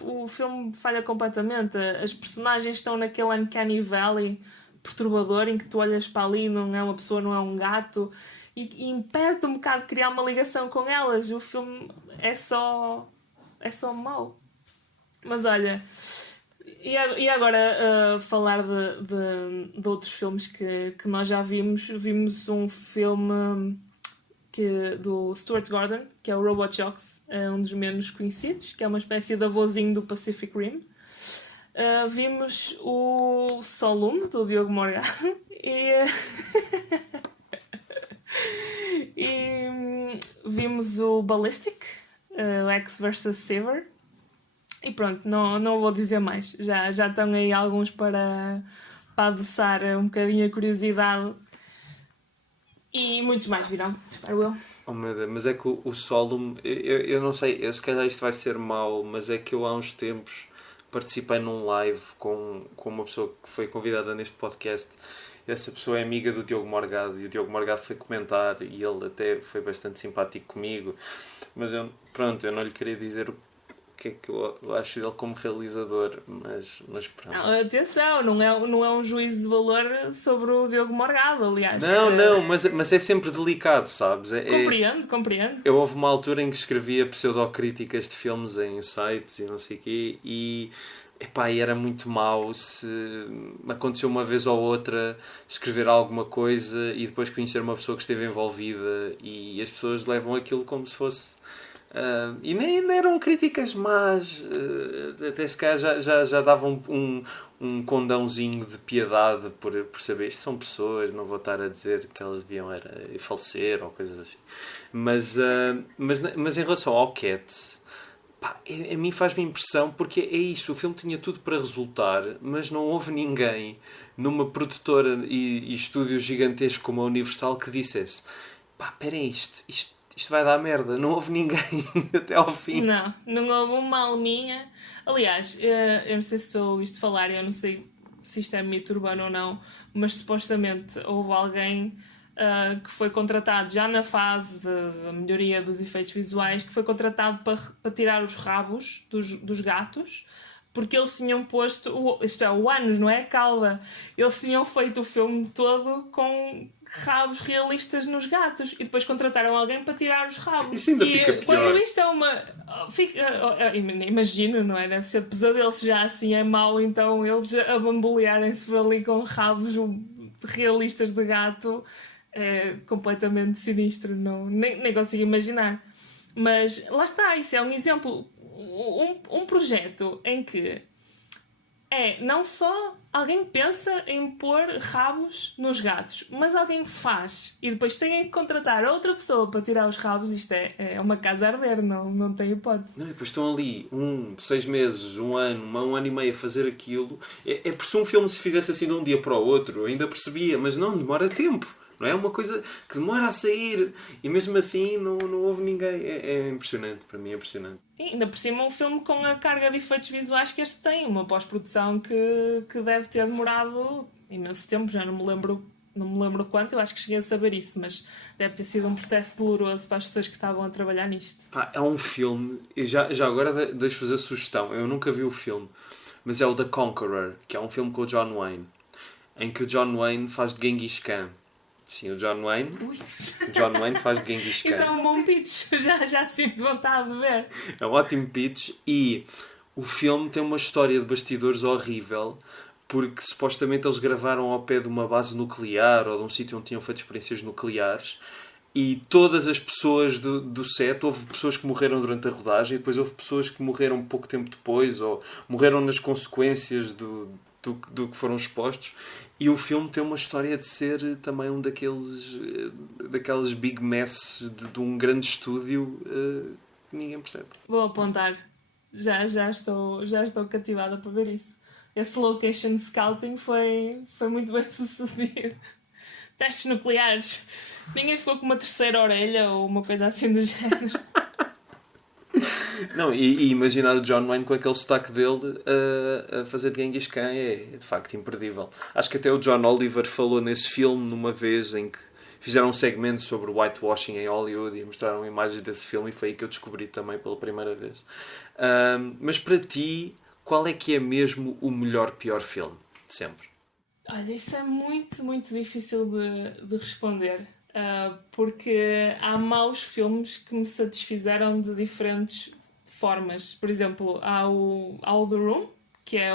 O filme falha completamente. As personagens estão naquele uncanny valley perturbador em que tu olhas para ali, não é uma pessoa, não é um gato, e impede um bocado de criar uma ligação com elas. O filme é só mau. Mas olha, e agora falar de outros filmes que nós já vimos. Vimos um filme do Stuart Gordon, que é o Robot Jox, um dos menos conhecidos, que é uma espécie de avôzinho do Pacific Rim. Vimos o Solum, do Diogo Morgado, e vimos o Ballistic, o X vs. Saber. E pronto, não vou dizer mais. Já estão aí alguns para adoçar um bocadinho a curiosidade. E muitos mais virão, espero eu. Oh, meu Deus, mas é que o Solum, eu não sei, se calhar isto vai ser mau, mas é que eu há uns tempos participei num live com uma pessoa que foi convidada neste podcast. Essa pessoa é amiga do Diogo Morgado, e o Diogo Morgado foi comentar, e ele até foi bastante simpático comigo, mas eu não lhe queria dizer o que é que eu acho dele como realizador, mas pronto. Não, atenção, não é um juízo de valor sobre o Diogo Morgado, aliás. Não, mas é sempre delicado, sabes? Compreendo. Eu houve uma altura em que escrevia pseudocríticas de filmes em sites e não sei o quê, e era muito mau se aconteceu uma vez ou outra escrever alguma coisa e depois conhecer uma pessoa que esteve envolvida, e as pessoas levam aquilo como se fosse... e nem eram críticas más, até se calhar já davam um condãozinho de piedade por saber isto são pessoas, não vou estar a dizer que elas deviam falecer ou coisas assim, mas em relação ao Cats, a mim faz-me impressão, porque é isso, o filme tinha tudo para resultar, mas não houve ninguém numa produtora e estúdio gigantesco como a Universal que dissesse esperem, isto vai dar merda. Não houve ninguém até ao fim. Não houve uma alminha. Aliás, eu não sei se estou a ouvir isto falar, eu não sei se isto é mito urbano ou não, mas supostamente houve alguém que foi contratado já na fase de melhoria dos efeitos visuais, que foi contratado para tirar os rabos dos gatos, porque eles tinham posto, o ânus, não é a cauda, eles tinham feito o filme todo com rabos realistas nos gatos, e depois contrataram alguém para tirar os rabos. Isso ainda fica pior. Quando isto é imagino, não é? Deve ser pesadelo, se já assim é mau, então eles a bambolearem-se por ali com rabos realistas de gato é completamente sinistro, nem consigo imaginar. Mas lá está, isso é um exemplo, um projeto em que não só alguém pensa em pôr rabos nos gatos, mas alguém faz e depois tem que contratar outra pessoa para tirar os rabos. Isto é uma casa a arder, não tem hipótese. Não, e depois estão ali 6 meses, um ano e meio a fazer aquilo. Por se um filme se fizesse assim de um dia para o outro, eu ainda percebia, mas não, demora tempo. Não é uma coisa que demora a sair e mesmo assim não houve ninguém. É impressionante, para mim é impressionante. E ainda por cima um filme com a carga de efeitos visuais que este tem, uma pós-produção que deve ter demorado imenso tempo, já não me lembro quanto, eu acho que cheguei a saber isso, mas deve ter sido um processo doloroso para as pessoas que estavam a trabalhar nisto. Pá, é um filme, e já agora deixo fazer a sugestão, eu nunca vi o filme, mas é o The Conqueror, que é um filme com o John Wayne, em que o John Wayne faz de Genghis Khan. Sim, o John Wayne faz de Genghis Khan. Isso é um bom pitch, já sinto vontade de ver. É um ótimo pitch e o filme tem uma história de bastidores horrível, porque supostamente eles gravaram ao pé de uma base nuclear ou de um sítio onde tinham feito experiências nucleares, e todas as pessoas do set, houve pessoas que morreram durante a rodagem e depois houve pessoas que morreram pouco tempo depois ou morreram nas consequências do que foram expostos. E o filme tem uma história de ser também um daquelas big messes de um grande estúdio que ninguém percebe. Vou apontar. Já estou cativada para ver isso. Esse location scouting foi muito bem sucedido. Testes nucleares. Ninguém ficou com uma terceira orelha ou uma coisa assim do género. Não, e imaginar o John Wayne com aquele sotaque dele a fazer de Genghis Khan é de facto imperdível. Acho que até o John Oliver falou nesse filme numa vez em que fizeram um segmento sobre whitewashing em Hollywood e mostraram imagens desse filme, e foi aí que eu descobri também pela primeira vez. Mas para ti, qual é que é mesmo o melhor, pior filme de sempre? Olha, isso é muito, muito difícil de responder. Porque há maus filmes que me satisfizeram de diferentes formas. Por exemplo, há o The Room, que é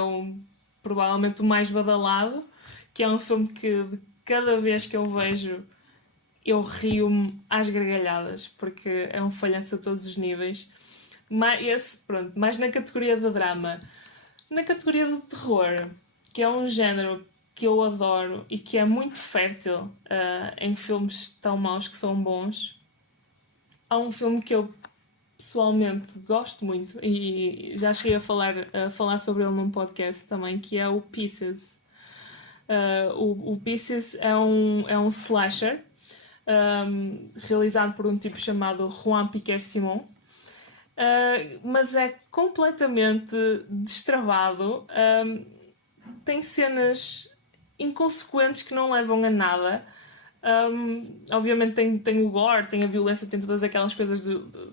provavelmente o mais badalado, que é um filme que cada vez que eu vejo eu rio-me às gargalhadas, porque é um falhanço a todos os níveis. Mais na categoria de drama. Na categoria de terror, que é um género que eu adoro e que é muito fértil em filmes tão maus que são bons, há um filme que eu pessoalmente gosto muito e já cheguei a falar sobre ele num podcast também, que é o Pieces. O Pieces é um slasher realizado por um tipo chamado Juan Piquer-Simon, mas é completamente destravado. Tem cenas inconsequentes que não levam a nada. Obviamente tem o gore, tem a violência, tem todas aquelas coisas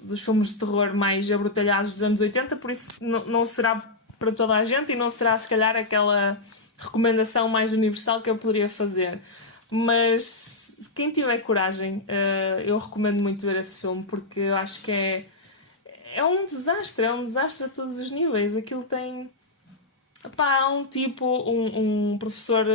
dos filmes de terror mais abrutalhados dos anos 80, por isso não será para toda a gente e não será se calhar aquela recomendação mais universal que eu poderia fazer. Mas quem tiver coragem, eu recomendo muito ver esse filme, porque eu acho que é um desastre a todos os níveis. Aquilo tem... há um tipo, um professor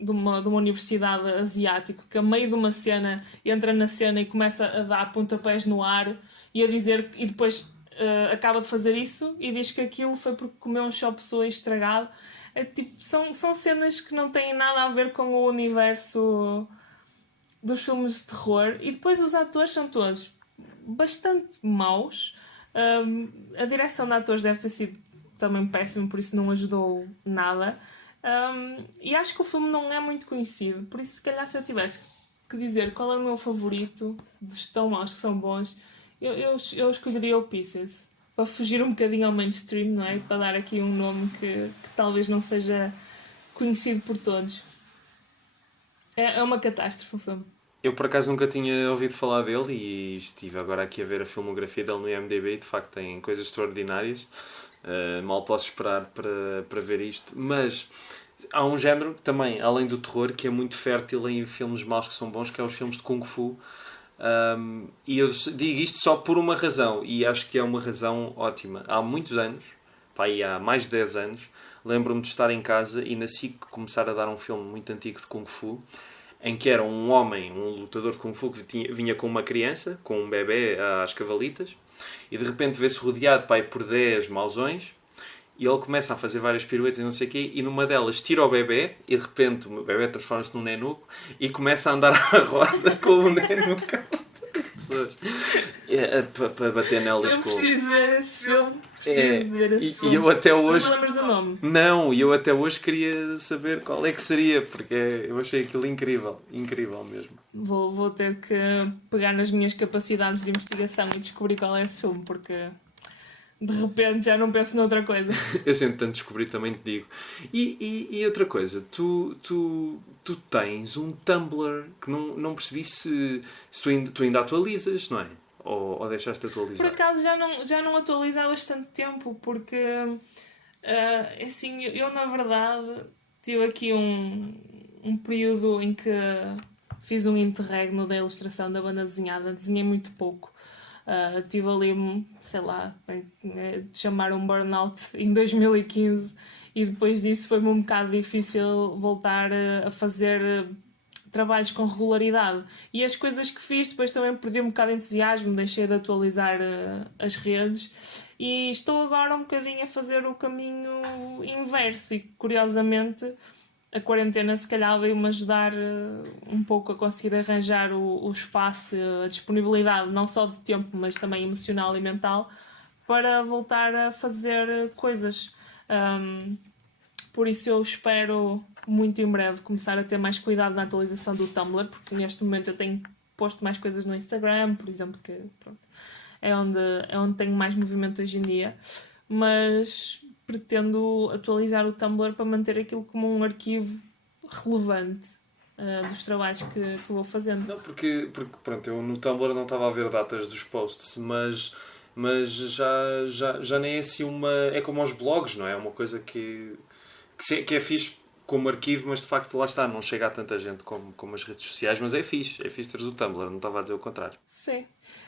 de uma universidade asiático que a meio de uma cena entra na cena e começa a dar pontapés no ar e a dizer, e depois acaba de fazer isso e diz que aquilo foi porque comeu um chop suey estragado. São cenas que não têm nada a ver com o universo dos filmes de terror, e depois os atores são todos bastante maus. A direção de atores deve ter sido também péssimo, por isso não ajudou nada. E acho que o filme não é muito conhecido, por isso se calhar se eu tivesse que dizer qual é o meu favorito dos tão maus que são bons, eu escolheria o Pieces, para fugir um bocadinho ao mainstream, não é? Para dar aqui um nome que talvez não seja conhecido por todos. É uma catástrofe o filme. Eu por acaso nunca tinha ouvido falar dele e estive agora aqui a ver a filmografia dele no IMDb e de facto tem coisas extraordinárias. Mal posso esperar para ver isto, mas há um género também, além do terror, que é muito fértil em filmes maus que são bons, que é os filmes de Kung Fu. E eu digo isto só por uma razão, e acho que é uma razão ótima. Há muitos anos, há mais de 10 anos, lembro-me de estar em casa e na SIC começar a dar um filme muito antigo de Kung Fu, em que era um homem, um lutador de Kung Fu que vinha com uma criança, com um bebê às cavalitas, e de repente vê-se rodeado por 10 mauzões, e ele começa a fazer várias piruetas e não sei o quê, e numa delas tira o bebê, e de repente o bebê transforma-se num nenuco, e começa a andar à roda com o nenuco. pessoas para bater nelas Eu com... preciso ver esse filme. Preciso ver esse filme. E eu até hoje... Não me lembras do nome? Não, e eu até hoje queria saber qual é que seria, porque eu achei aquilo incrível. Incrível mesmo. Vou ter que pegar nas minhas capacidades de investigação e descobrir qual é esse filme, porque de repente já não penso noutra coisa. Eu sempre tanto descobrir, também te digo. E outra coisa, tu tens um Tumblr que não percebi se tu ainda atualizas, não é? Ou deixaste de Por atualizar? acaso já não atualizo há bastante tempo, porque assim, eu na verdade tive aqui um período em que fiz um interregno da ilustração da banda desenhada, desenhei muito pouco. Tive ali, sei lá, de chamar um burnout em 2015 e depois disso foi-me um bocado difícil voltar a fazer trabalhos com regularidade. E as coisas que fiz depois também perdi um bocado de entusiasmo, deixei de atualizar as redes e estou agora um bocadinho a fazer o caminho inverso e curiosamente a quarentena se calhar veio-me ajudar um pouco a conseguir arranjar o espaço, a disponibilidade não só de tempo, mas também emocional e mental para voltar a fazer coisas. Por isso eu espero muito em breve começar a ter mais cuidado na atualização do Tumblr, porque neste momento eu tenho posto mais coisas no Instagram, por exemplo, que pronto, é onde tenho mais movimento hoje em dia, mas pretendo atualizar o Tumblr para manter aquilo como um arquivo relevante dos trabalhos que vou fazendo. Não, porque pronto, eu no Tumblr não estava a ver datas dos posts, mas já nem é assim uma... É como aos blogs, não é? É uma coisa que é fixe como arquivo, mas de facto lá está, não chega a tanta gente como as redes sociais, mas é fixe teres o Tumblr, não estava a dizer o contrário. Sim.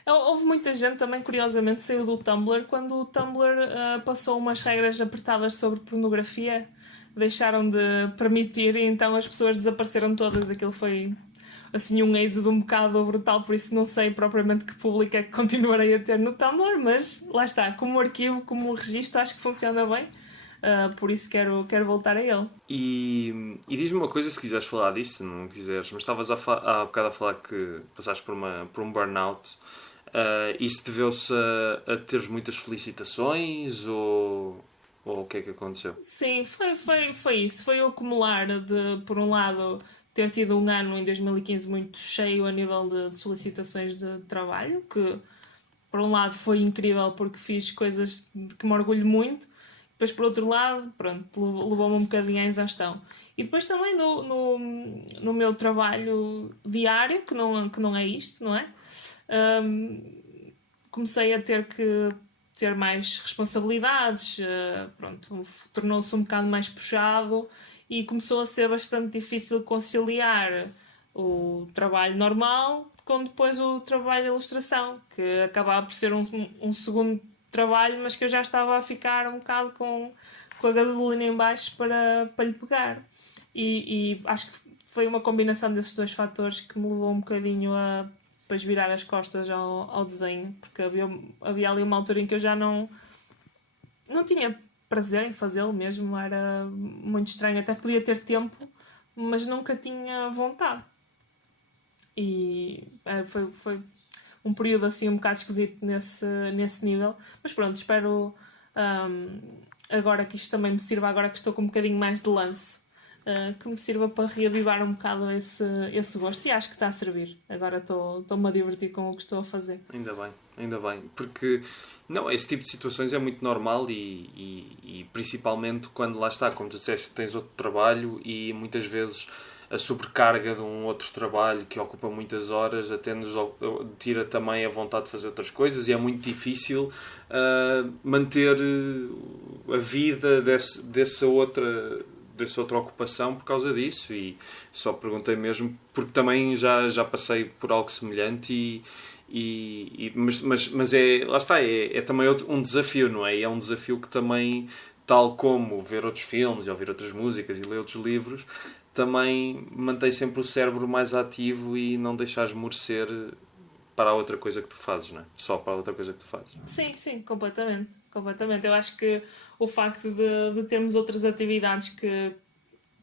Houve muita gente também, curiosamente, saiu do Tumblr quando o Tumblr passou umas regras apertadas sobre pornografia, deixaram de permitir e então as pessoas desapareceram todas. Aquilo foi assim um êxodo um bocado brutal, por isso não sei propriamente que público é que continuarei a ter no Tumblr, mas lá está, como arquivo, como registro, acho que funciona bem. Por isso quero voltar a ele. E diz-me uma coisa, se quiseres falar disto, se não quiseres, mas estavas há bocado a falar que passaste por um burnout. Isso deveu-se a teres muitas solicitações ou o que é que aconteceu? Sim, foi isso. Foi o acumular de, por um lado, ter tido um ano em 2015 muito cheio a nível de solicitações de trabalho, que por um lado foi incrível porque fiz coisas de que me orgulho muito, depois por outro lado, pronto, levou-me um bocadinho à exaustão. E depois também no meu trabalho diário, que não é isto, não é? Comecei a ter que ter mais responsabilidades, pronto, tornou-se um bocado mais puxado e começou a ser bastante difícil conciliar o trabalho normal com depois o trabalho de ilustração, que acabava por ser um segundo trabalho, mas que eu já estava a ficar um bocado com a gasolina em baixo para lhe pegar. E acho que foi uma combinação desses dois fatores que me levou um bocadinho a depois virar as costas ao desenho, porque havia ali uma altura em que eu já não tinha prazer em fazê-lo mesmo, era muito estranho, até podia ter tempo, mas nunca tinha vontade. E foi um período assim um bocado esquisito nesse nível, mas pronto, espero agora que isto também me sirva, agora que estou com um bocadinho mais de lance, que me sirva para reavivar um bocado esse gosto, e acho que está a servir. Agora estou-me a divertir com o que estou a fazer. Ainda bem, porque não, esse tipo de situações é muito normal e principalmente quando lá está, como tu disseste, tens outro trabalho e muitas vezes a sobrecarga de um outro trabalho que ocupa muitas horas até nos tira também a vontade de fazer outras coisas e é muito difícil manter a vida dessa outra ocupação por causa disso, e só perguntei mesmo porque também já passei por algo semelhante mas lá está, é também um desafio, não é? E é um desafio que também, tal como ver outros filmes e ouvir outras músicas e ler outros livros, também mantém sempre o cérebro mais ativo e não deixar esmorecer para a outra coisa que tu fazes, não é? Só para a outra coisa que tu fazes. Sim, completamente. Eu acho que o facto de termos outras atividades que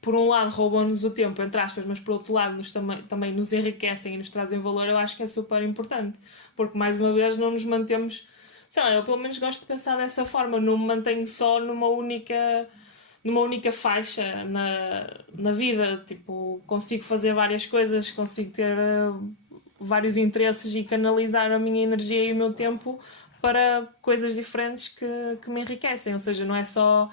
por um lado roubam-nos o tempo, entre aspas, mas por outro lado também nos enriquecem e nos trazem valor, eu acho que é super importante. Porque, mais uma vez, não nos mantemos... Sei lá, eu pelo menos gosto de pensar dessa forma, não me mantenho só numa única faixa na vida. Tipo, consigo fazer várias coisas, consigo ter vários interesses e canalizar a minha energia e o meu tempo para coisas diferentes que me enriquecem. Ou seja, não é só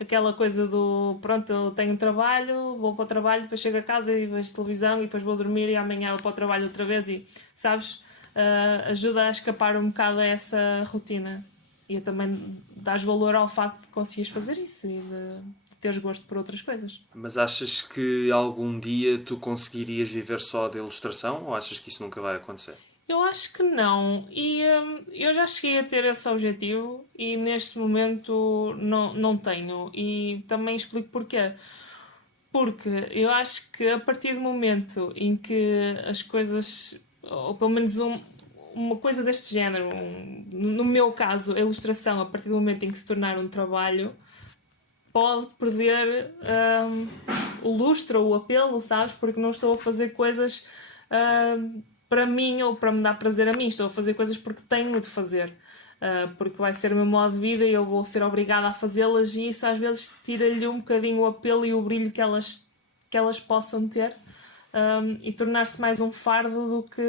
aquela coisa do pronto, eu tenho trabalho, vou para o trabalho, depois chego a casa e vejo televisão e depois vou dormir e amanhã vou para o trabalho outra vez e, sabes, ajuda a escapar um bocado a essa rotina e a também dares valor ao facto de conseguires fazer isso e de teres gosto por outras coisas. Mas achas que algum dia tu conseguirias viver só de ilustração ou achas que isso nunca vai acontecer? Eu acho que não. E eu já cheguei a ter esse objetivo e neste momento não tenho. E também explico porquê. Porque eu acho que a partir do momento em que as coisas, ou pelo menos uma coisa deste género, no meu caso, a ilustração, a partir do momento em que se tornar um trabalho, pode perder o lustre ou o apelo, sabes? Porque não estou a fazer coisas para mim ou para me dar prazer a mim. Estou a fazer coisas porque tenho de fazer. Porque vai ser o meu modo de vida e eu vou ser obrigada a fazê-las e isso às vezes tira-lhe um bocadinho o apelo e o brilho que elas possam ter e tornar-se mais um fardo do que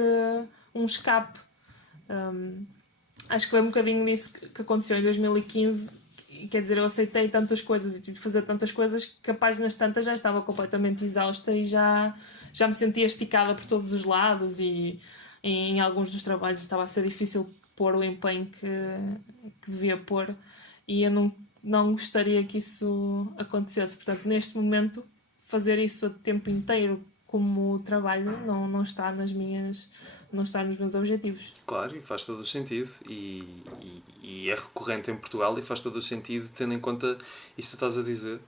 um escape. Acho que foi um bocadinho disso que aconteceu em 2015. Quer dizer, eu aceitei tantas coisas e tive de fazer tantas coisas que a páginas tantas já estava completamente exausta e já me sentia esticada por todos os lados e em alguns dos trabalhos estava a ser difícil pôr o empenho que devia pôr e eu não gostaria que isso acontecesse. Portanto, neste momento, fazer isso a tempo inteiro como trabalho não está não está nos meus objetivos. Claro, e faz todo o sentido. E é recorrente em Portugal e faz todo o sentido tendo em conta isso que tu estás a dizer.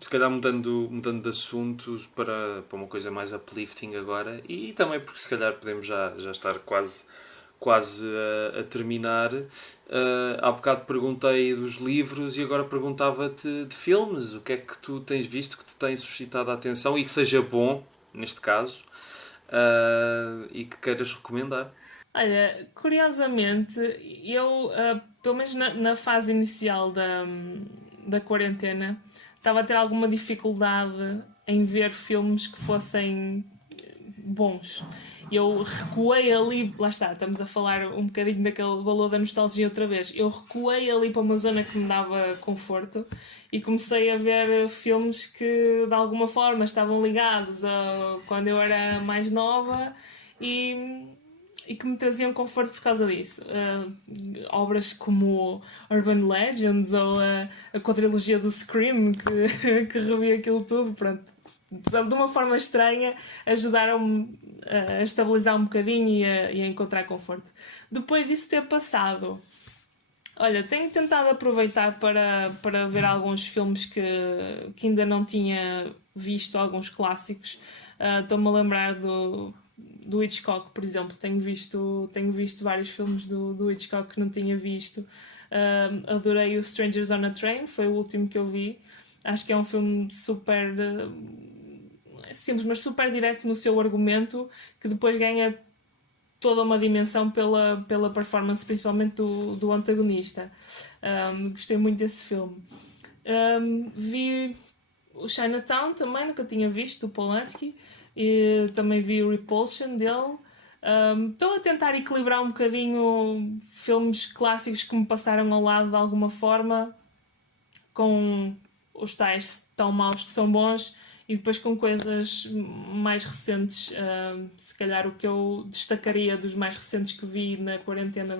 Se calhar mudando de assunto para uma coisa mais uplifting agora e também porque se calhar podemos já estar quase a terminar. Há bocado perguntei dos livros e agora perguntava-te de filmes. O que é que tu tens visto que te tem suscitado a atenção e que seja bom, neste caso, e que queiras recomendar? Olha, curiosamente, eu, pelo menos na fase inicial da quarentena, estava a ter alguma dificuldade em ver filmes que fossem bons. Eu recuei ali, lá está, estamos a falar um bocadinho daquele valor da nostalgia outra vez. Eu recuei ali para uma zona que me dava conforto e comecei a ver filmes que de alguma forma estavam ligados a quando eu era mais nova e que me traziam conforto por causa disso. Obras como Urban Legends ou a quadrilogia do Scream, que revia aquilo tudo, pronto. De uma forma estranha, ajudaram-me a estabilizar um bocadinho e a encontrar conforto. Depois disso ter passado, olha, tenho tentado aproveitar para ver alguns filmes que ainda não tinha visto, alguns clássicos. Estou-me a lembrar do Hitchcock, por exemplo. Tenho visto vários filmes do Hitchcock que não tinha visto. Adorei o Strangers on a Train, foi o último que eu vi. Acho que é um filme super simples, mas super direto no seu argumento, que depois ganha toda uma dimensão pela performance, principalmente do antagonista. Gostei muito desse filme. Vi o Chinatown também, nunca tinha visto, do Polanski. E também vi o Repulsion dele. Estou a tentar equilibrar um bocadinho filmes clássicos que me passaram ao lado de alguma forma com os tais tão maus que são bons e depois com coisas mais recentes. Se calhar o que eu destacaria dos mais recentes que vi na quarentena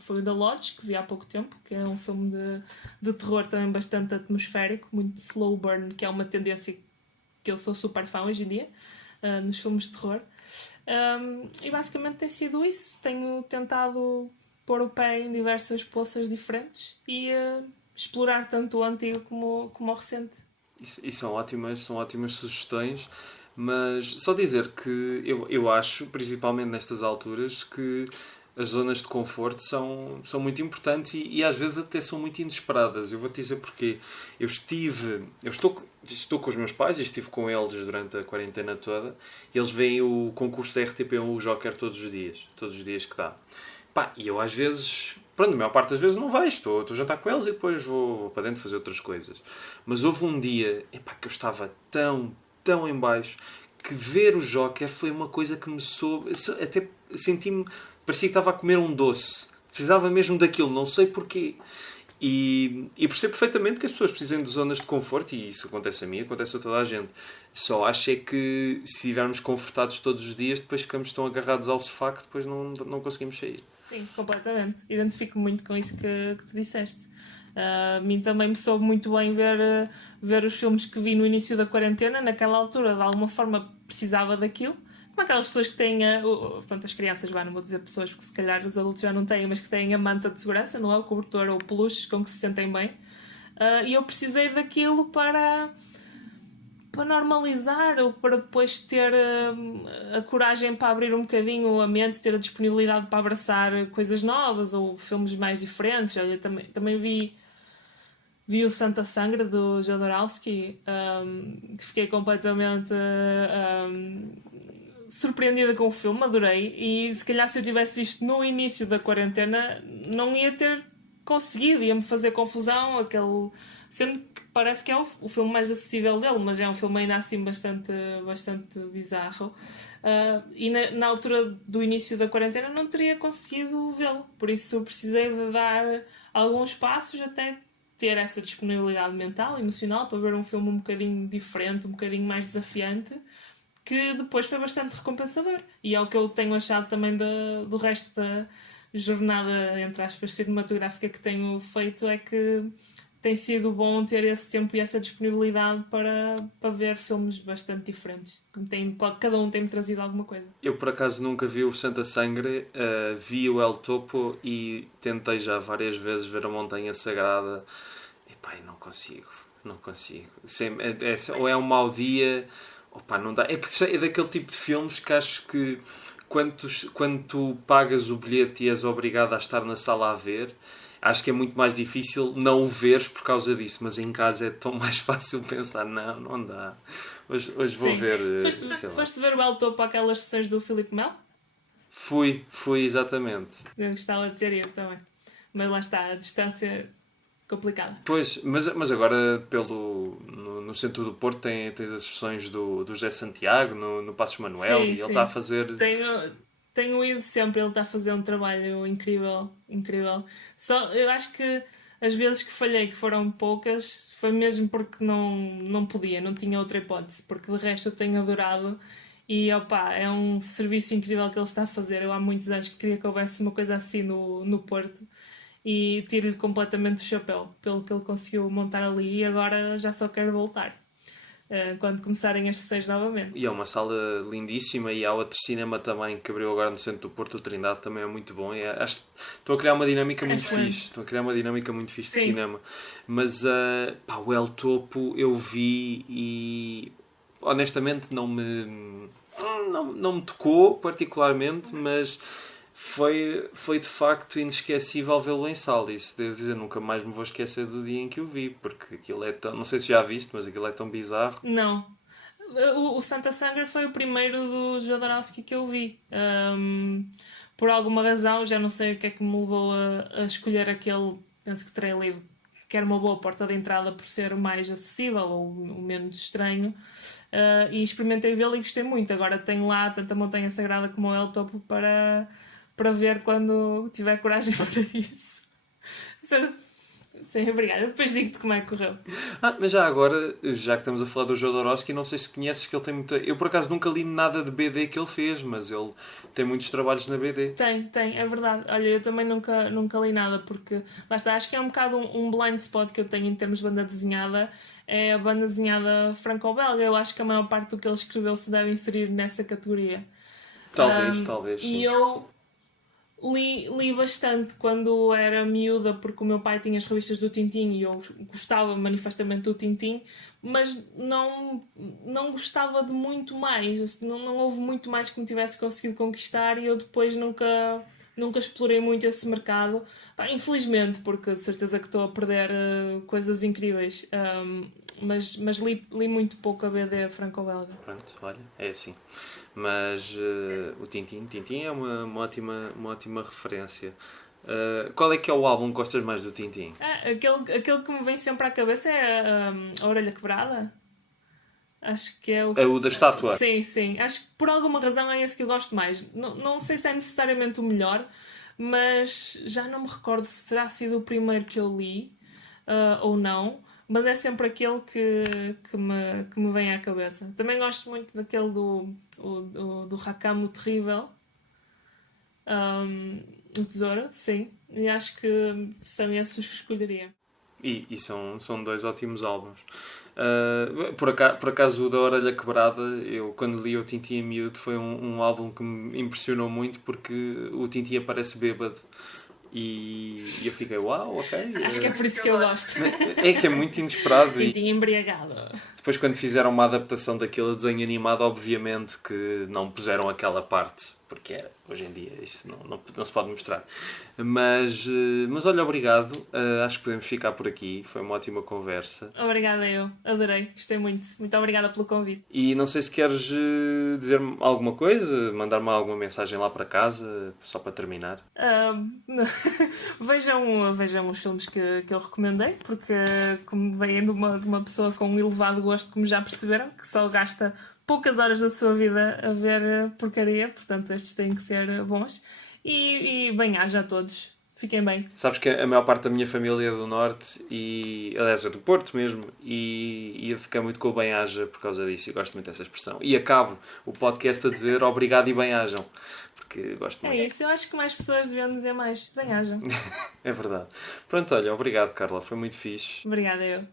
foi o The Lodge, que vi há pouco tempo, que é um filme de terror também bastante atmosférico, muito slow burn, que é uma tendência que eu sou super fã hoje em dia nos filmes de terror. E basicamente tem sido isso. Tenho tentado pôr o pé em diversas poças diferentes e explorar tanto o antigo como o recente. E são ótimas sugestões, mas só dizer que eu acho, principalmente nestas alturas, que as zonas de conforto são muito importantes e às vezes até são muito inesperadas. Eu vou-te dizer porquê. Estou com os meus pais e estive com eles durante a quarentena toda e eles veem o concurso da RTP1, o Joker, todos os dias que dá. Pá, e eu às vezes, pronto, a maior parte das vezes não vejo, estou a jantar com eles e depois vou para dentro fazer outras coisas. Mas houve um dia, que eu estava tão em baixo, que ver o Joker foi uma coisa que me soube, até senti-me, parecia que estava a comer um doce. Precisava mesmo daquilo, não sei porquê. E percebo perfeitamente que as pessoas precisam de zonas de conforto, e isso acontece a mim, acontece a toda a gente. Só acho é que se estivermos confortados todos os dias, depois ficamos tão agarrados ao sofá que depois não conseguimos sair. Sim, completamente. Identifico muito com isso que tu disseste. A mim também me soube muito bem ver os filmes que vi no início da quarentena. Naquela altura, de alguma forma, precisava daquilo. Como aquelas pessoas que têm pronto, as crianças, não vou dizer pessoas, porque se calhar os adultos já não têm, mas que têm a manta de segurança, não é? O cobertor ou peluches com que se sentem bem. E eu precisei daquilo para normalizar, ou para depois ter a coragem para abrir um bocadinho a mente, ter a disponibilidade para abraçar coisas novas ou filmes mais diferentes. Olha, também vi o Santa Sangra do Jodorowsky, que fiquei completamente surpreendida com o filme, adorei. E se calhar se eu tivesse visto no início da quarentena, não ia ter conseguido, ia-me fazer confusão, sendo que parece que é o filme mais acessível dele, mas é um filme ainda assim bastante bizarro. E na altura do início da quarentena não teria conseguido vê-lo, por isso precisei de dar alguns passos até ter essa disponibilidade mental, emocional, para ver um filme um bocadinho diferente, um bocadinho mais desafiante, que depois foi bastante recompensador. E é o que eu tenho achado também do resto da jornada, entre aspas, cinematográfica que tenho feito, é que tem sido bom ter esse tempo e essa disponibilidade para ver filmes bastante diferentes. Cada um tem-me trazido alguma coisa. Eu, por acaso, nunca vi o Santa Sangre, vi o El Topo e tentei já várias vezes ver a Montanha Sagrada. E pá, não consigo. Ou é um mau dia, ou pá, não dá. É porque é daquele tipo de filmes que acho que quando tu pagas o bilhete e és obrigado a estar na sala a ver, acho que é muito mais difícil não o veres por causa disso, mas em casa é tão mais fácil pensar, não dá. Hoje vou ver. Foste ver o El Topo aquelas sessões do Filipe Melo? Fui, exatamente. Eu gostava de ter eu também. Mas lá está, a distância complicada. Pois, mas agora no centro do Porto tens as sessões do José Santiago, no Passos Manuel, e ele está a fazer... Tenho ido sempre, ele está a fazer um trabalho incrível. Só, eu acho que as vezes que falhei, que foram poucas, foi mesmo porque não podia, não tinha outra hipótese, porque de resto eu tenho adorado e opá, é um serviço incrível que ele está a fazer. Eu há muitos anos que queria que houvesse uma coisa assim no Porto e tiro-lhe completamente o chapéu pelo que ele conseguiu montar ali, e agora já só quero voltar quando começarem as sessões novamente. E é uma sala lindíssima, e há outro cinema também que abriu agora no centro do Porto, o Trindade, também é muito bom. Estou a criar uma dinâmica muito fixe. De cinema. Mas o El Topo eu vi e honestamente não me tocou particularmente, mas foi de facto inesquecível vê-lo em sala. Isso devo dizer, nunca mais me vou esquecer do dia em que o vi, porque aquilo é tão... Não sei se já viste, mas aquilo é tão bizarro. Não. O Santa Sangra foi o primeiro do Jodorowsky que eu vi. Por alguma razão, já não sei o que é que me levou a escolher aquele, penso que terei lido, que era uma boa porta de entrada por ser o mais acessível ou o menos estranho. E experimentei vê-lo e gostei muito. Agora tenho lá tanto a Montanha Sagrada como o El Topo para ver quando tiver coragem para isso. Sim, obrigada. Depois digo-te como é que correu. Mas já agora, já que estamos a falar do Jodorowsky, não sei se conheces que ele tem muita... Eu, por acaso, nunca li nada de BD que ele fez, mas ele tem muitos trabalhos na BD. Tem, é verdade. Olha, eu também nunca li nada, porque, lá está, acho que é um bocado um blind spot que eu tenho em termos de banda desenhada. É a banda desenhada franco-belga. Eu acho que a maior parte do que ele escreveu se deve inserir nessa categoria. Talvez, sim. E eu li bastante quando era miúda, porque o meu pai tinha as revistas do Tintin e eu gostava manifestamente do Tintin, mas não gostava de muito mais. Não houve muito mais que me tivesse conseguido conquistar, e eu depois nunca Nunca explorei muito esse mercado. Pá, infelizmente, porque de certeza que estou a perder coisas incríveis. Mas li muito pouco a BD franco-belga. Pronto, olha, é assim. Mas o Tintin é uma ótima referência. Qual é que é o álbum que gostas mais do Tintin? Aquele que me vem sempre à cabeça é a Orelha Quebrada. Acho que é o. É o da estátua. Sim, sim. Acho que por alguma razão é esse que eu gosto mais. Não sei se é necessariamente o melhor, mas já não me recordo se terá sido o primeiro que eu li ou não. Mas é sempre aquele que me vem à cabeça. Também gosto muito daquele do Hakam o Terrível. O Tesouro, sim. E acho que são esses os que escolheria. E são dois ótimos álbuns. Por acaso o da Orelha Quebrada, eu quando li o Tintin a miúdo, foi um álbum que me impressionou muito porque o Tintin aparece bêbado. E eu fiquei, uau, ok. Acho que é por isso que eu gosto. É que é muito inesperado. E Tintin embriagado. depois, quando fizeram uma adaptação daquele desenho animado, obviamente que não puseram aquela parte, porque hoje em dia isso não se pode mostrar. Mas olha, obrigado. Acho que podemos ficar por aqui. Foi uma ótima conversa. Obrigada, eu. Adorei. Gostei muito. Muito obrigada pelo convite. E não sei se queres dizer-me alguma coisa, mandar-me alguma mensagem lá para casa, só para terminar. Vejam os filmes que eu recomendei, porque como vêm de uma pessoa com um elevado gosto, como já perceberam, que só gasta poucas horas da sua vida a ver porcaria, portanto estes têm que ser bons. E bem-aja a todos. Fiquem bem. Sabes que a maior parte da minha família é do Norte, e aliás é do Porto mesmo, e eu fiquei muito com o bem-aja por causa disso, e gosto muito dessa expressão. E acabo o podcast a dizer obrigado e bem-ajam, porque gosto muito. É isso, eu acho que mais pessoas deviam dizer mais. Bem-ajam. É verdade. Pronto, olha, obrigado Carla, foi muito fixe. Obrigada, eu.